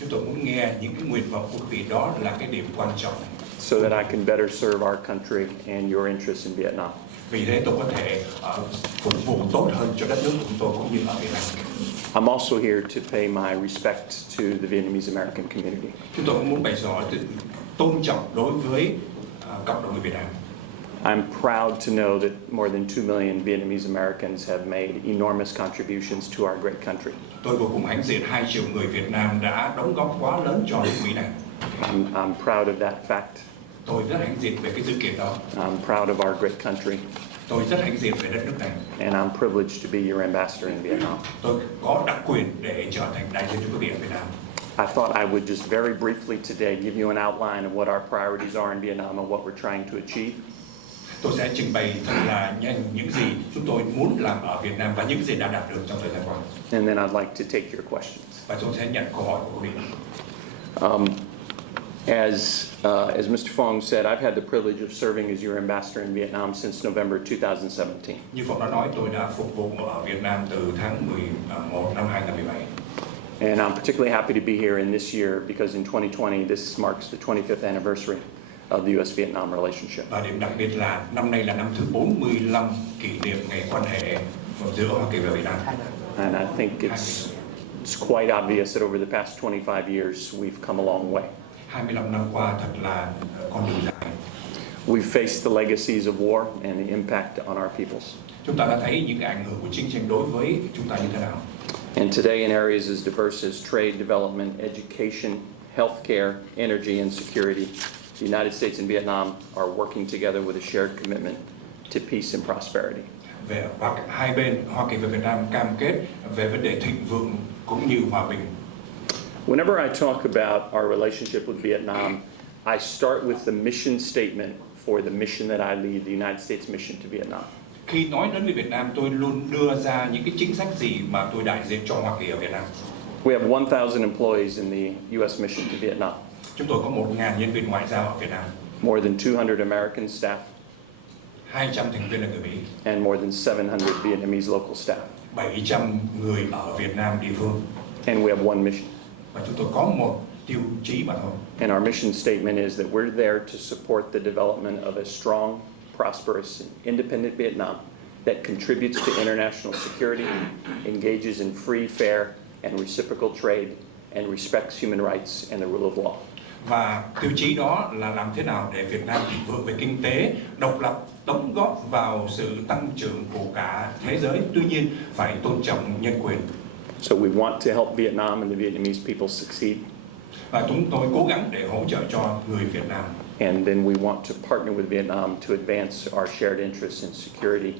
Chúng tôi muốn nghe những cái nguyện vọng của quý vị, đó là cái điểm quan trọng. so that I can better serve our country and your interests in Vietnam. Vì thế tôi có thể phục vụ tốt hơn cho đất nước của chúng tôi cũng như ở Việt Nam. I'm also here to pay my respect to the Vietnamese American community. Chúng tôi cũng muốn bày tỏ sự tôn trọng đối với cộng đồng người Việt Nam. I'm proud to know that more than 2 million Vietnamese Americans have made enormous contributions to our great country. Tôi vô cùng hãnh diện 2 triệu người Việt Nam đã đóng góp quá lớn cho nước Mỹ này. I'm proud of that fact. Tôi rất hãnh diện về cái sự kiện đó. I'm proud of our great country, Tôi rất hãnh diện về đất nước này. and I'm privileged to be your ambassador in Vietnam. Tôi có đặc quyền để trở thành đại sứ cho quý vị ở Việt Nam. I thought I would just very briefly today give you an outline of what our priorities are in Vietnam and what we're trying to achieve. Tôi sẽ trình bày thật là nhanh những gì chúng tôi muốn làm ở Việt Nam và những gì đã đạt được trong thời gian qua. And then I'd like to take your questions. Và tôi sẽ nhận câu hỏi của quý vị. As Mr. Phong said, I've had the privilege of serving as your ambassador in Vietnam since November 2017. Như Phong đã nói, tôi đã phục vụ ở Việt Nam từ tháng 11 năm 2017. And I'm particularly happy to be here in this year because in 2020, this marks the 25th anniversary of the U.S.-Vietnam relationship. Và điểm đặc biệt là năm nay là năm thứ 45 kỷ niệm ngày quan hệ giữa Hoa Kỳ và Việt Nam. And I think it's quite obvious that over the past 25 years, we've come a long way. 25 năm qua thật là con đường dài. We've faced the legacies of war and the impact on our peoples. Chúng ta đã thấy những cái ảnh hưởng của chiến tranh đối với chúng ta như thế nào. And today in areas as diverse as trade, development, education, healthcare, energy, and security, the United States and Vietnam are working together with a shared commitment to peace and prosperity. Về hai bên Hoa Kỳ và Việt Nam cam kết về vấn đề thịnh vượng cũng như hòa bình. Whenever I talk about our relationship with Vietnam, I start with the mission statement for the mission that I lead, the United States mission to Vietnam. Khi nói đến về Việt Nam, tôi luôn đưa ra những cái chính sách gì mà tôi đại diện cho Hoa Kỳ ở Việt Nam. We have 1,000 employees in the U.S. mission to Vietnam. Chúng tôi có 1.000 nhân viên ngoại giao ở Việt Nam. More than 200 American staff. 200 thành viên là người Mỹ. And more than 700 Vietnamese local staff. 700 người ở Việt Nam địa phương. And we have one mission. Và chúng tôi có một tiêu chí mà thôi. And our mission statement is that we're there to support the development of a strong, prosperous, and independent Vietnam that contributes to international security, engages in free, fair, and reciprocal trade, and respects human rights and the rule of law. Và tiêu chí đó là làm thế nào để Việt Nam thịnh vượng về kinh tế, độc lập, đóng góp vào sự tăng trưởng của cả thế giới, tuy nhiên phải tôn trọng nhân quyền. So we want to help Vietnam and the Vietnamese people succeed. Và chúng tôi cố gắng để hỗ trợ cho người Việt Nam. And then we want to partner with Vietnam to advance our shared interests in security,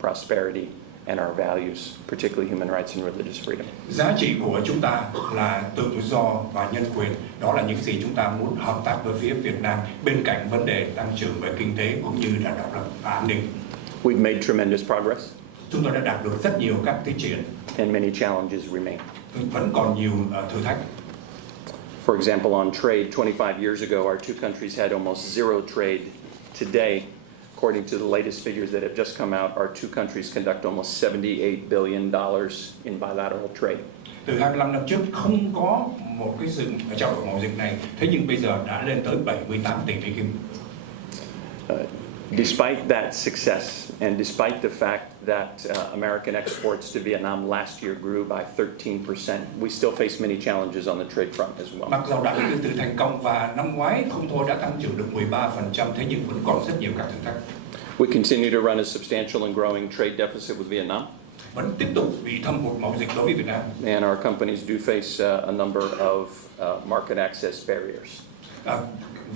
prosperity, and our values, particularly human rights and religious freedom. Giá trị của chúng ta là tự do và nhân quyền. Đó là những gì chúng ta muốn hợp tác với phía Việt Nam bên cạnh vấn đề tăng trưởng về kinh tế cũng như là độc lập và an ninh. We've made tremendous progress. Chúng tôi đã đạt được rất nhiều các tiến triển. And many challenges remain. Vẫn còn nhiều thử thách. For example, on trade, 25 years ago, our two countries had almost zero trade. Today, according to the latest figures that have just come out, our two countries conduct almost $78 billion in bilateral trade. Từ 25 năm trước không có một cái sự trao đổi mậu dịch này, thế nhưng bây giờ đã lên tới 78 tỷ Mỹ Kim. Despite that success, and despite the fact that American exports to Vietnam last year grew by 13%, we still face many challenges on the trade front as well. Mặc dù đã được từ thành công và năm ngoái không thôi đã tăng trưởng được 13%, thế nhưng vẫn còn rất nhiều các thử thách. We continue to run a substantial and growing trade deficit with Vietnam. Vẫn tiếp tục bị thâm hụt mậu dịch đối với Việt Nam. And our companies do face a number of market access barriers.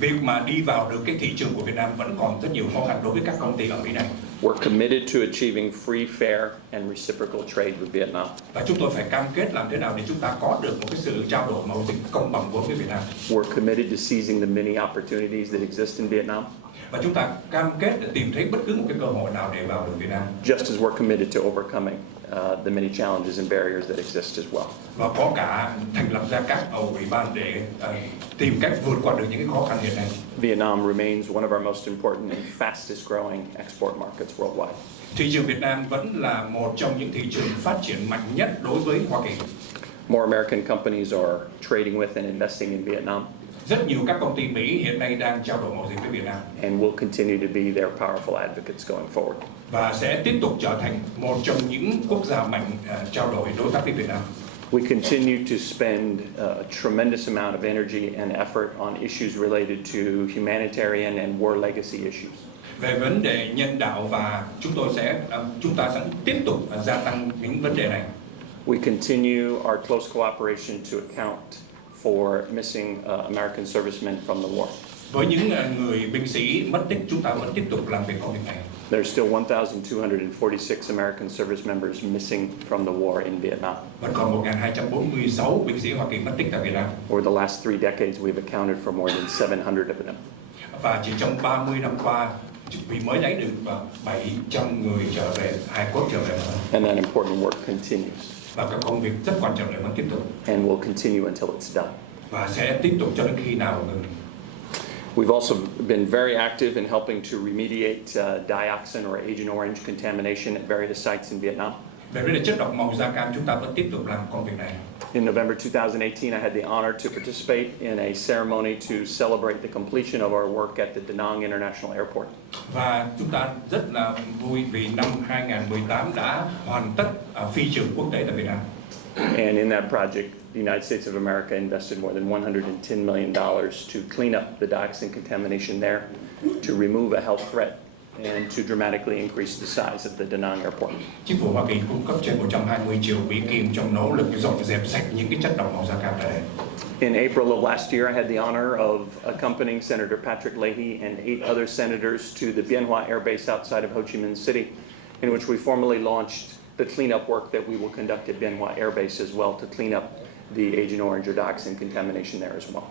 việc mà đi vào được cái thị trường của Việt Nam vẫn còn rất nhiều khó khăn đối với các công ty ở Mỹ này. We're committed to achieving free, fair, and reciprocal trade with Vietnam. Và chúng tôi phải cam kết làm thế nào để chúng ta có được một cái sự trao đổi mậu dịch công bằng với Việt Nam. We're committed to seizing the many opportunities that exist in Vietnam, Và chúng ta cam kết để tìm thấy bất cứ một cái cơ hội nào để vào được Việt Nam. just as we're committed to overcoming the many challenges and barriers that exist as well. Và có cả thành lập ra các ủy ban để tìm cách vượt qua được những cái khó khăn hiện nay. Vietnam remains one of our most important and fastest growing export markets worldwide. Thị trường Việt Nam vẫn là một trong những thị trường phát triển mạnh nhất đối với Hoa Kỳ. More American companies are trading with and investing in Vietnam, Rất nhiều các công ty Mỹ hiện nay đang trao đổi mậu dịch với Việt Nam and will continue to be their powerful advocates going forward. và sẽ tiếp tục trở thành một trong những quốc gia mạnh trao đổi đối tác với Việt Nam. We continue to spend a tremendous amount of energy and effort on issues related to humanitarian and war legacy issues. Về vấn đề nhân đạo và chúng ta sẽ tiếp tục gia tăng những vấn đề này. We continue our close cooperation to account for missing American servicemen from the war. Với những người binh sĩ mất tích, chúng ta vẫn tiếp tục làm việc công việc này. There's still 1,246 American service members missing from the war in Vietnam. Vẫn còn 1.246 binh sĩ Hoa Kỳ mất tích tại Việt Nam. Over the last 3 decades, we've accounted for more than 700 of them. Và chỉ trong 30 năm qua, vì mới lấy được 700 người trở về, Hàn Quốc trở về. And that important work continues Và các công việc rất quan trọng này vẫn tiếp tục. and will continue until it's done. Và sẽ tiếp tục cho đến khi nào ngừng. We've also been very active in helping to remediate dioxin or Agent Orange contamination at various sites in Vietnam. Về vấn đề chất độc màu da cam, chúng ta vẫn tiếp tục làm công việc này. In November 2018, I had the honor to participate in a ceremony to celebrate the completion of our work at the Da Nang International Airport. Và chúng ta rất là vui vì năm 2018 đã hoàn tất phi trường quốc tế tại Việt Nam. And in that project, the United States of America invested more than $110 million to clean up the dioxin contamination there, to remove a health threat, and to dramatically increase the size of the Da Nang Airport. Chính phủ Hoa Kỳ cung cấp trên 120 triệu Mỹ Kim trong nỗ lực dọn dẹp sạch những cái chất độc màu da cam tại đây. In April of last year, I had the honor of accompanying Senator Patrick Leahy and 8 other senators to the Bien Hoa Air Base outside of Ho Chi Minh City, in which we formally launched the cleanup work that we will conduct at Bien Hoa Air Base as well, to clean up the Agent Orange or dioxin contamination there as well.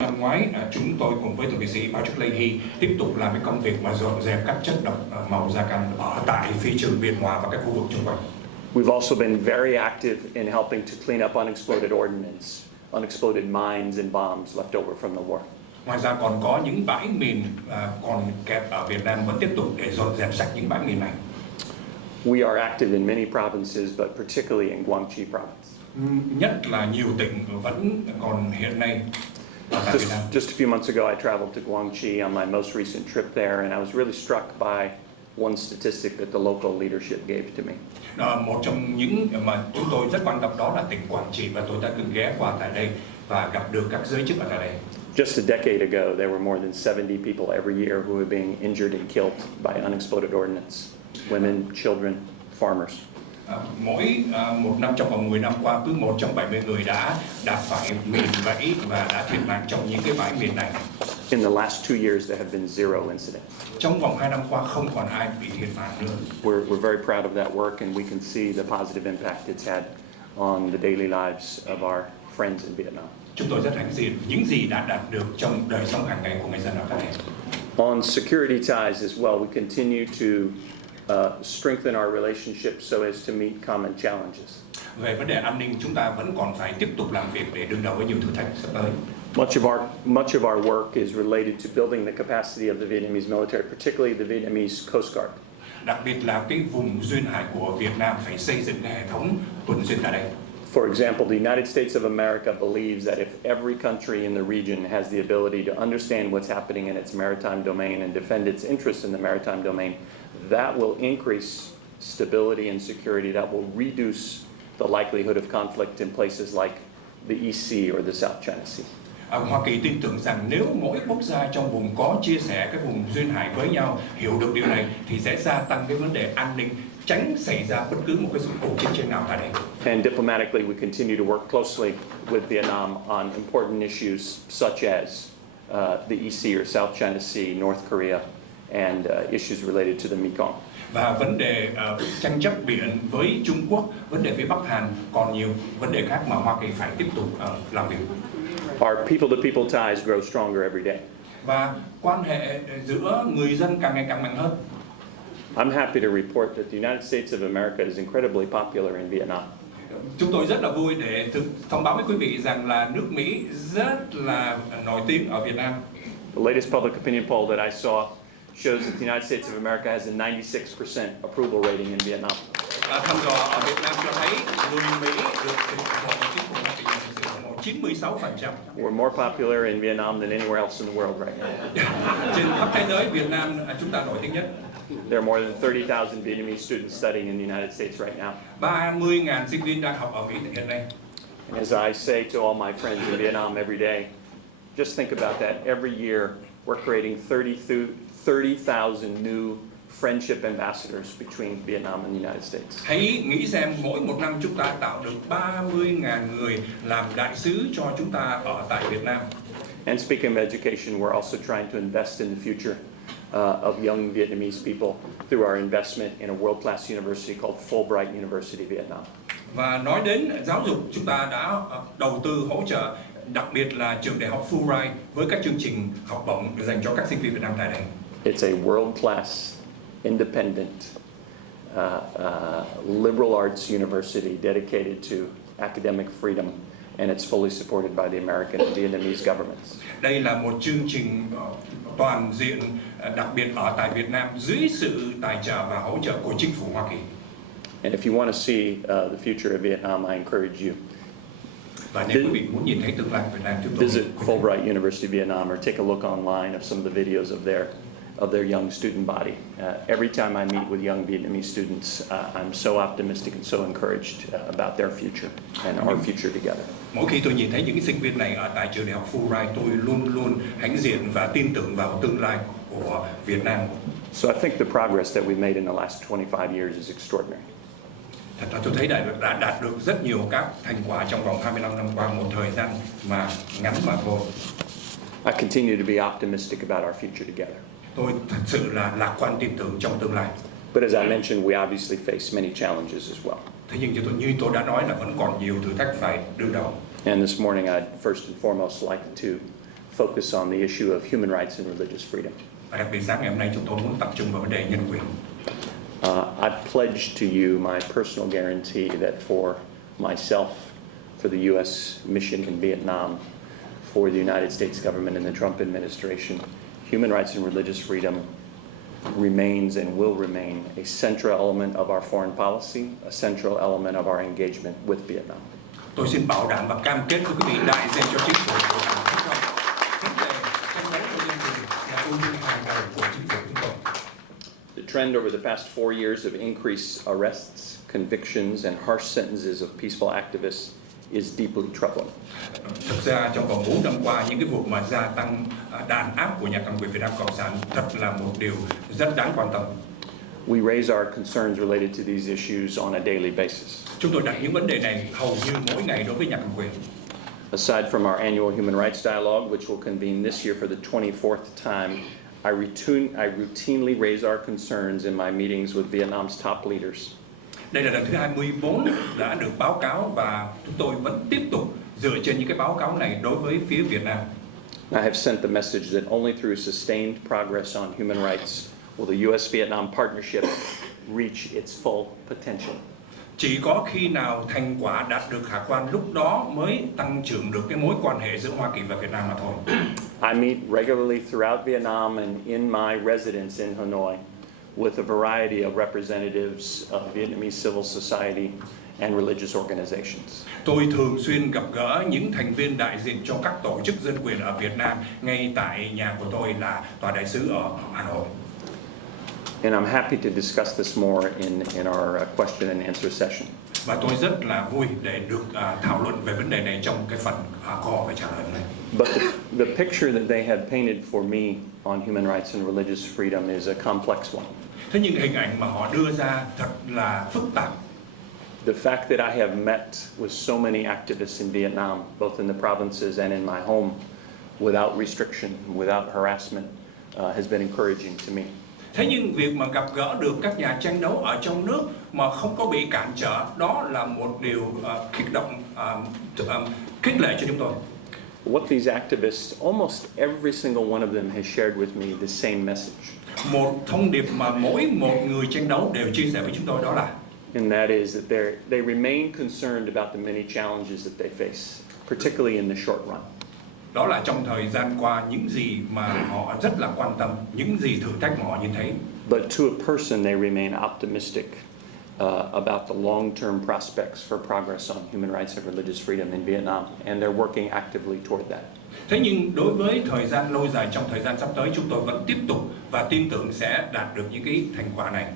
Năm ngoái, chúng tôi cùng với Thượng nghị sĩ Patrick Leahy tiếp tục làm cái công việc mà dọn dẹp các chất độc màu da cam ở tại phi trường Biên Hòa và các khu vực xung quanh. We've also been very active in helping to clean up unexploded ordnance, unexploded mines and bombs left over from the war. Ngoài ra còn có những bãi mìn còn kẹt ở Việt Nam vẫn tiếp tục để dọn dẹp sạch những bãi mìn này. We are active in many provinces, but particularly in Guangxi province. Nhất là nhiều tỉnh vẫn còn hiện nay tại Việt Nam. Just a few months ago, I traveled to Guangxi on my most recent trip there, and I was really struck by one statistic that the local leadership gave to me. Một trong những mà chúng tôi rất quan tâm đó là tỉnh Quảng Trị, và tôi đã từng ghé qua tại đây và gặp được các giới chức ở tại đây. Just a decade ago, there were more than 70 people every year who were being injured and killed by unexploded ordnance. Women, children, farmers. Mỗi một năm trong vòng 10 năm qua, cứ 1 trong 70 người đã phải mìn bẫy và đã thiệt mạng trong những cái bãi mìn này. In the last 2 years, there have been 0 incidents. Trong vòng 2 năm qua không còn ai bị thiệt mạng nữa. We're very proud of that work, and we can see the positive impact it's had on the daily lives of our friends in Vietnam. Chúng tôi rất hãnh diện những gì đã đạt được trong đời sống hàng ngày của người dân ở tại đây. On security ties as well, we continue to strengthen our relationships so as to meet common challenges. Về vấn đề an ninh, chúng ta vẫn còn phải tiếp tục làm việc để đương đầu với nhiều thử thách sắp tới. Much of our work is related to building the capacity of the Vietnamese military, particularly the Vietnamese Coast Guard. Đặc biệt là cái vùng duyên hải của Việt Nam phải xây dựng hệ thống tuần duyên tại đây. For example, the United States of America believes that if every country in the region has the ability to understand what's happening in its maritime domain and defend its interests in the maritime domain, that will increase stability and security. That will reduce the likelihood of conflict in places like the East Sea or the South China Sea. Hoa Kỳ tin tưởng rằng nếu mỗi quốc gia trong vùng có chia sẻ cái vùng duyên hải với nhau, hiểu được điều này, thì sẽ gia tăng cái vấn đề an ninh, tránh xảy ra bất cứ một cái sự cuộc chiến tranh nào tại đây. And diplomatically, we continue to work closely with Vietnam on important issues such as the EC or South China Sea, North Korea, and issues related to the Mekong. Và vấn đề tranh chấp biển với Trung Quốc, vấn đề phía Bắc Hàn, còn nhiều vấn đề khác mà Hoa Kỳ phải tiếp tục làm việc. Our people-to-people ties grow stronger every day. Và quan hệ giữa người dân càng ngày càng mạnh hơn. I'm happy to report that the United States of America is incredibly popular in Vietnam. Chúng tôi rất là vui để thông báo với quý vị rằng là nước Mỹ rất là nổi tiếng ở Việt Nam. The latest public opinion poll that I saw shows that the United States of America has a 96% approval rating in Vietnam. Thăm dò ở Việt Nam cho thấy người Mỹ được chính phủ Hoa Kỳ sự ủng hộ 96%. We're more popular in Vietnam than anywhere else in the world right now. Trên khắp thế giới, Việt Nam chúng ta nổi tiếng nhất. There are more than 30,000 Vietnamese students studying in the United States right now. 30.000 sinh viên đang học ở Mỹ hiện nay. And as I say to all my friends in Vietnam every day, just think about that. Every year, we're creating 30,000 new friendship ambassadors between Vietnam and the United States. Hãy nghĩ xem mỗi một năm chúng ta tạo được 30.000 người làm đại sứ cho chúng ta ở tại Việt Nam. And speaking of education, we're also trying to invest in the future of young Vietnamese people through our investment in a world-class university called Fulbright University Vietnam. Và nói đến giáo dục, chúng ta đã đầu tư hỗ trợ, đặc biệt là trường đại học Fulbright với các chương trình học bổng dành cho các sinh viên Việt Nam tại đây. It's a world-class, independent, liberal arts university dedicated to academic freedom, and it's fully supported by the American and Vietnamese governments. Đây là một chương trình toàn diện đặc biệt ở tại Việt Nam dưới sự tài trợ và hỗ trợ của chính phủ Hoa Kỳ. And if you want to see the future of Vietnam, I encourage you. Và nếu quý vị muốn nhìn thấy tương lai Việt Nam, chúng tôi Visit Fulbright University Vietnam or take a look online of some of the videos of their young student body. Every time I meet with young Vietnamese students, I'm so optimistic and so encouraged about their future and our future together. Mỗi khi tôi nhìn thấy những sinh viên này ở tại trường đại học Fulbright, tôi luôn luôn hãnh diện và tin tưởng vào tương lai của Việt Nam. So I think the progress that we've made in the last 25 years is extraordinary. Thật ra tôi thấy đã đạt được rất nhiều các thành quả trong vòng 25 năm qua, một thời gian mà ngắn mà thôi. I continue to be optimistic about our future together. Tôi thật sự là lạc quan tin tưởng trong tương lai. But as I mentioned, we obviously face many challenges as well. Thế nhưng như tôi đã nói là vẫn còn nhiều thử thách phải đương đầu. And this morning, I'd first and foremost like to focus on the issue of human rights and religious freedom. Và đặc biệt sáng ngày hôm nay chúng tôi muốn tập trung vào vấn đề nhân quyền. I pledge to you my personal guarantee that for myself, for the U.S. mission in Vietnam, for the United States government and the Trump administration, human rights and religious freedom remains and will remain a central element of our foreign policy, a central element of our engagement with Vietnam. Tôi xin bảo đảm và cam kết với quý vị đại diện cho chính phủ của Đảng Cộng Đồng. Vấn đề tranh đấu cho nhân quyền là ưu tiên hàng đầu của chính phủ chúng tôi. The trend over the past 4 years of increased arrests, convictions, and harsh sentences of peaceful activists is deeply troubling. Thực ra trong vòng 4 năm qua, những cái vụ mà gia tăng đàn áp của nhà cầm quyền Việt Nam Cộng sản thật là một điều rất đáng quan tâm. We raise our concerns related to these issues on a daily basis. Chúng tôi đặt những vấn đề này hầu như mỗi ngày đối với nhà cầm quyền. Aside from our annual Human Rights Dialogue, which will convene this year for the 24th time, I routinely raise our concerns in my meetings with Vietnam's top leaders. Đây là lần thứ 24 đã được báo cáo và chúng tôi vẫn tiếp tục dựa trên những cái báo cáo này đối với phía Việt Nam. I have sent the message that only through sustained progress on human rights will the U.S.-Vietnam partnership reach its full potential. Chỉ có khi nào thành quả đạt được khả quan, lúc đó mới tăng trưởng được cái mối quan hệ giữa Hoa Kỳ và Việt Nam mà thôi. I meet regularly throughout Vietnam and in my residence in Hanoi with a variety of representatives of Vietnamese civil society and religious organizations. Tôi thường xuyên gặp gỡ những thành viên đại diện cho các tổ chức dân quyền ở Việt Nam ngay tại nhà của tôi là tòa đại sứ ở Hà Nội. And I'm happy to discuss this more in our question and answer session. Và tôi rất là vui để được thảo luận về vấn đề này trong cái phần câu hỏi và trả lời này. But the picture that they have painted for me on human rights and religious freedom is a complex one. Thế nhưng hình ảnh mà họ đưa ra thật là phức tạp. The fact that I have met with so many activists in Vietnam, both in the provinces and in my home, without restriction, without harassment, has been encouraging to me. Thế nhưng việc mà gặp gỡ được các nhà tranh đấu ở trong nước mà không có bị cản trở, đó là một điều kích động, khích lệ cho chúng tôi. What these activists, almost every single one of them has shared with me the same message. Một thông điệp mà mỗi một người tranh đấu đều chia sẻ với chúng tôi đó là, And that is that they remain concerned about the many challenges that they face, particularly in the short run. đó là trong thời gian qua những gì mà họ rất là quan tâm, những gì thử thách mà họ nhìn thấy. But to a person, they remain optimistic about the long-term prospects for progress on human rights and religious freedom in Vietnam, and they're working actively toward that. Thế nhưng đối với thời gian lâu dài, trong thời gian sắp tới, chúng tôi vẫn tiếp tục và tin tưởng sẽ đạt được những cái thành quả này.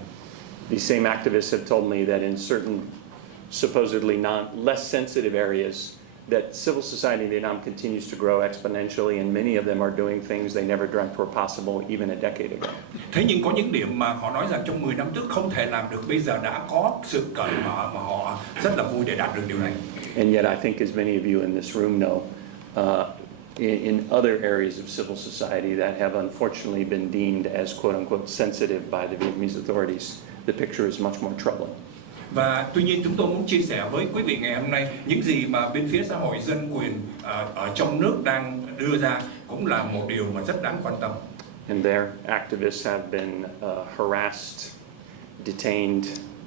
These same activists have told me that in certain supposedly less sensitive areas, that civil society in Vietnam continues to grow exponentially, and many of them are doing things they never dreamt were possible even a decade ago. Thế nhưng có những điểm mà họ nói rằng trong 10 năm trước không thể làm được, bây giờ đã có sự cởi mở mà họ rất là vui để đạt được điều này. And yet I think, as many of you in this room know, in other areas of civil society that have unfortunately been deemed as quote-unquote sensitive by the Vietnamese authorities, the picture is much more troubling. Và tuy nhiên chúng tôi muốn chia sẻ với quý vị ngày hôm nay những gì mà bên phía xã hội dân quyền ở trong nước đang đưa ra cũng là một điều mà rất đáng quan tâm. And their activists have been harassed, detained,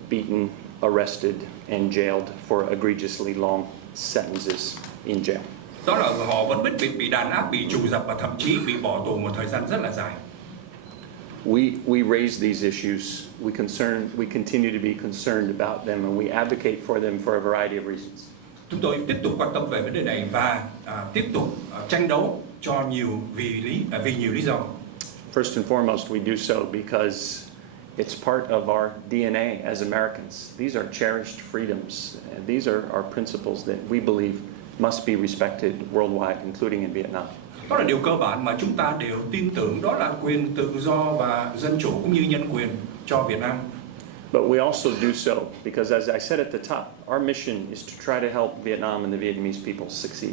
beaten, arrested, and jailed for egregiously long sentences in jail. Đó là họ vẫn bị đàn áp, bị trù dập và thậm chí bị bỏ tù một thời gian rất là dài. We raise these issues. We continue to be concerned about them, and we advocate for them for a variety of reasons. Chúng tôi tiếp tục quan tâm về vấn đề này và tiếp tục tranh đấu cho vì nhiều lý do. First and foremost, we do so because it's part of our DNA as Americans. These are cherished freedoms, and these are our principles that we believe must be respected worldwide, including in Vietnam. Đó là điều cơ bản mà chúng ta đều tin tưởng, đó là quyền tự do và dân chủ cũng như nhân quyền cho Việt Nam. But we also do so because, as I said at the top, our mission is to try to help Vietnam and the Vietnamese people succeed.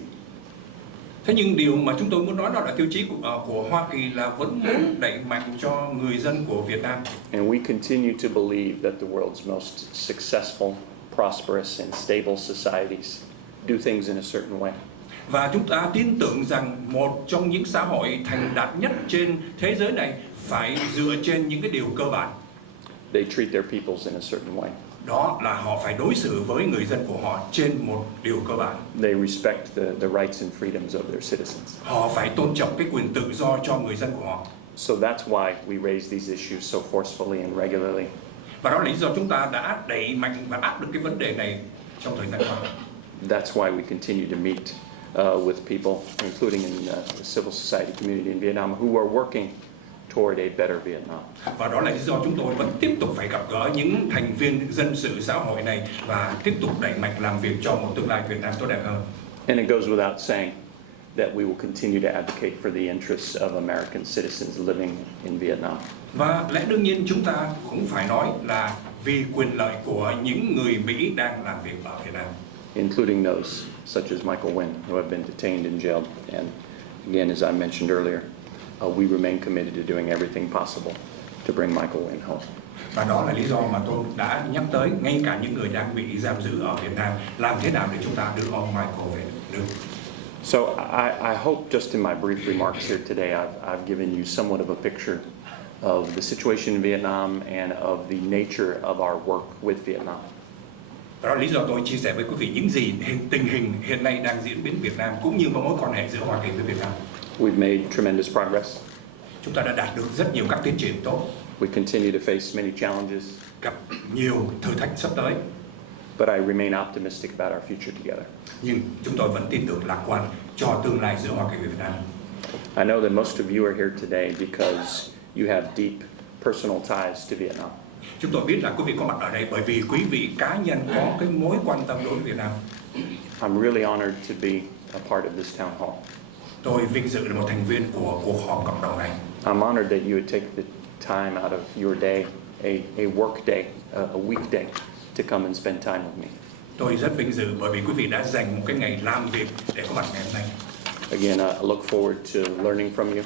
Thế nhưng điều mà chúng tôi muốn nói đó là tiêu chí của Hoa Kỳ là vẫn muốn đẩy mạnh cho người dân của Việt Nam. And we continue to believe that the world's most successful, prosperous, and stable societies do things in a certain way. Và chúng ta tin tưởng rằng một trong những xã hội thành đạt nhất trên thế giới này phải dựa trên những cái điều cơ bản. They treat their peoples in a certain way. Đó là họ phải đối xử với người dân của họ trên một điều cơ bản. They respect the rights and freedoms of their citizens. Họ phải tôn trọng cái quyền tự do cho người dân của họ. So that's why we raise these issues so forcefully and regularly. Và đó là lý do chúng ta đã đẩy mạnh và áp được cái vấn đề này trong thời gian qua. That's why we continue to meet with people, including in the civil society community in Vietnam, who are working toward a better Vietnam. Và đó là lý do chúng tôi vẫn tiếp tục phải gặp gỡ những thành viên dân sự xã hội này và tiếp tục đẩy mạnh làm việc cho một tương lai Việt Nam tốt đẹp hơn. And it goes without saying that we will continue to advocate for the interests of American citizens living in Vietnam. Và lẽ đương nhiên chúng ta cũng phải nói là vì quyền lợi của những người Mỹ đang làm việc ở Việt Nam, including those such as Michael Nguyen, who have been detained and jailed. And again, as I mentioned earlier, we remain committed to doing everything possible to bring Michael Nguyen home. Và đó là lý do mà tôi đã nhắc tới, ngay cả những người đang bị giam giữ ở Việt Nam, làm thế nào để chúng ta đưa ông Michael về nước. So I hope just in my brief remarks here today, I've given you somewhat of a picture of the situation in Vietnam and of the nature of our work with Vietnam. Đó là lý do tôi chia sẻ với quý vị những gì tình hình hiện nay đang diễn biến Việt Nam cũng như mối quan hệ giữa Hoa Kỳ với Việt Nam. We've made tremendous progress. Chúng ta đã đạt được rất nhiều các tiến triển tốt. We continue to face many challenges. Gặp nhiều thử thách sắp tới. But I remain optimistic about our future together. Nhưng chúng tôi vẫn tin tưởng lạc quan cho tương lai giữa Hoa Kỳ và Việt Nam. I know that most of you are here today because you have deep personal ties to Vietnam. Chúng tôi biết là quý vị có mặt ở đây bởi vì quý vị cá nhân có cái mối quan tâm đối với Việt Nam. I'm really honored to be a part of this town hall. Tôi vinh dự là một thành viên của cuộc họp cộng đồng này. I'm honored that you would take the time out of your day, a work day, a weekday, to come and spend time with me. Tôi rất vinh dự bởi vì quý vị đã dành một cái ngày làm việc để có mặt ngày hôm nay. Again, I look forward to learning from you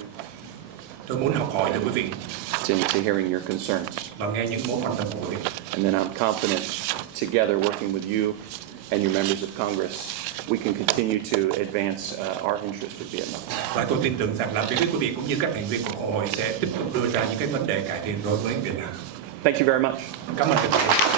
Tôi muốn học hỏi từ quý vị and to hearing your concerns. và nghe những mối quan tâm của quý vị. And then I'm confident, together working with you and your members of Congress, we can continue to advance our interests with Vietnam. Và tôi tin tưởng rằng là phía quý vị cũng như các thành viên của Quốc hội sẽ tiếp tục đưa ra những cái vấn đề cải thiện đối với Việt Nam. Thank you very much. Cảm ơn quý vị.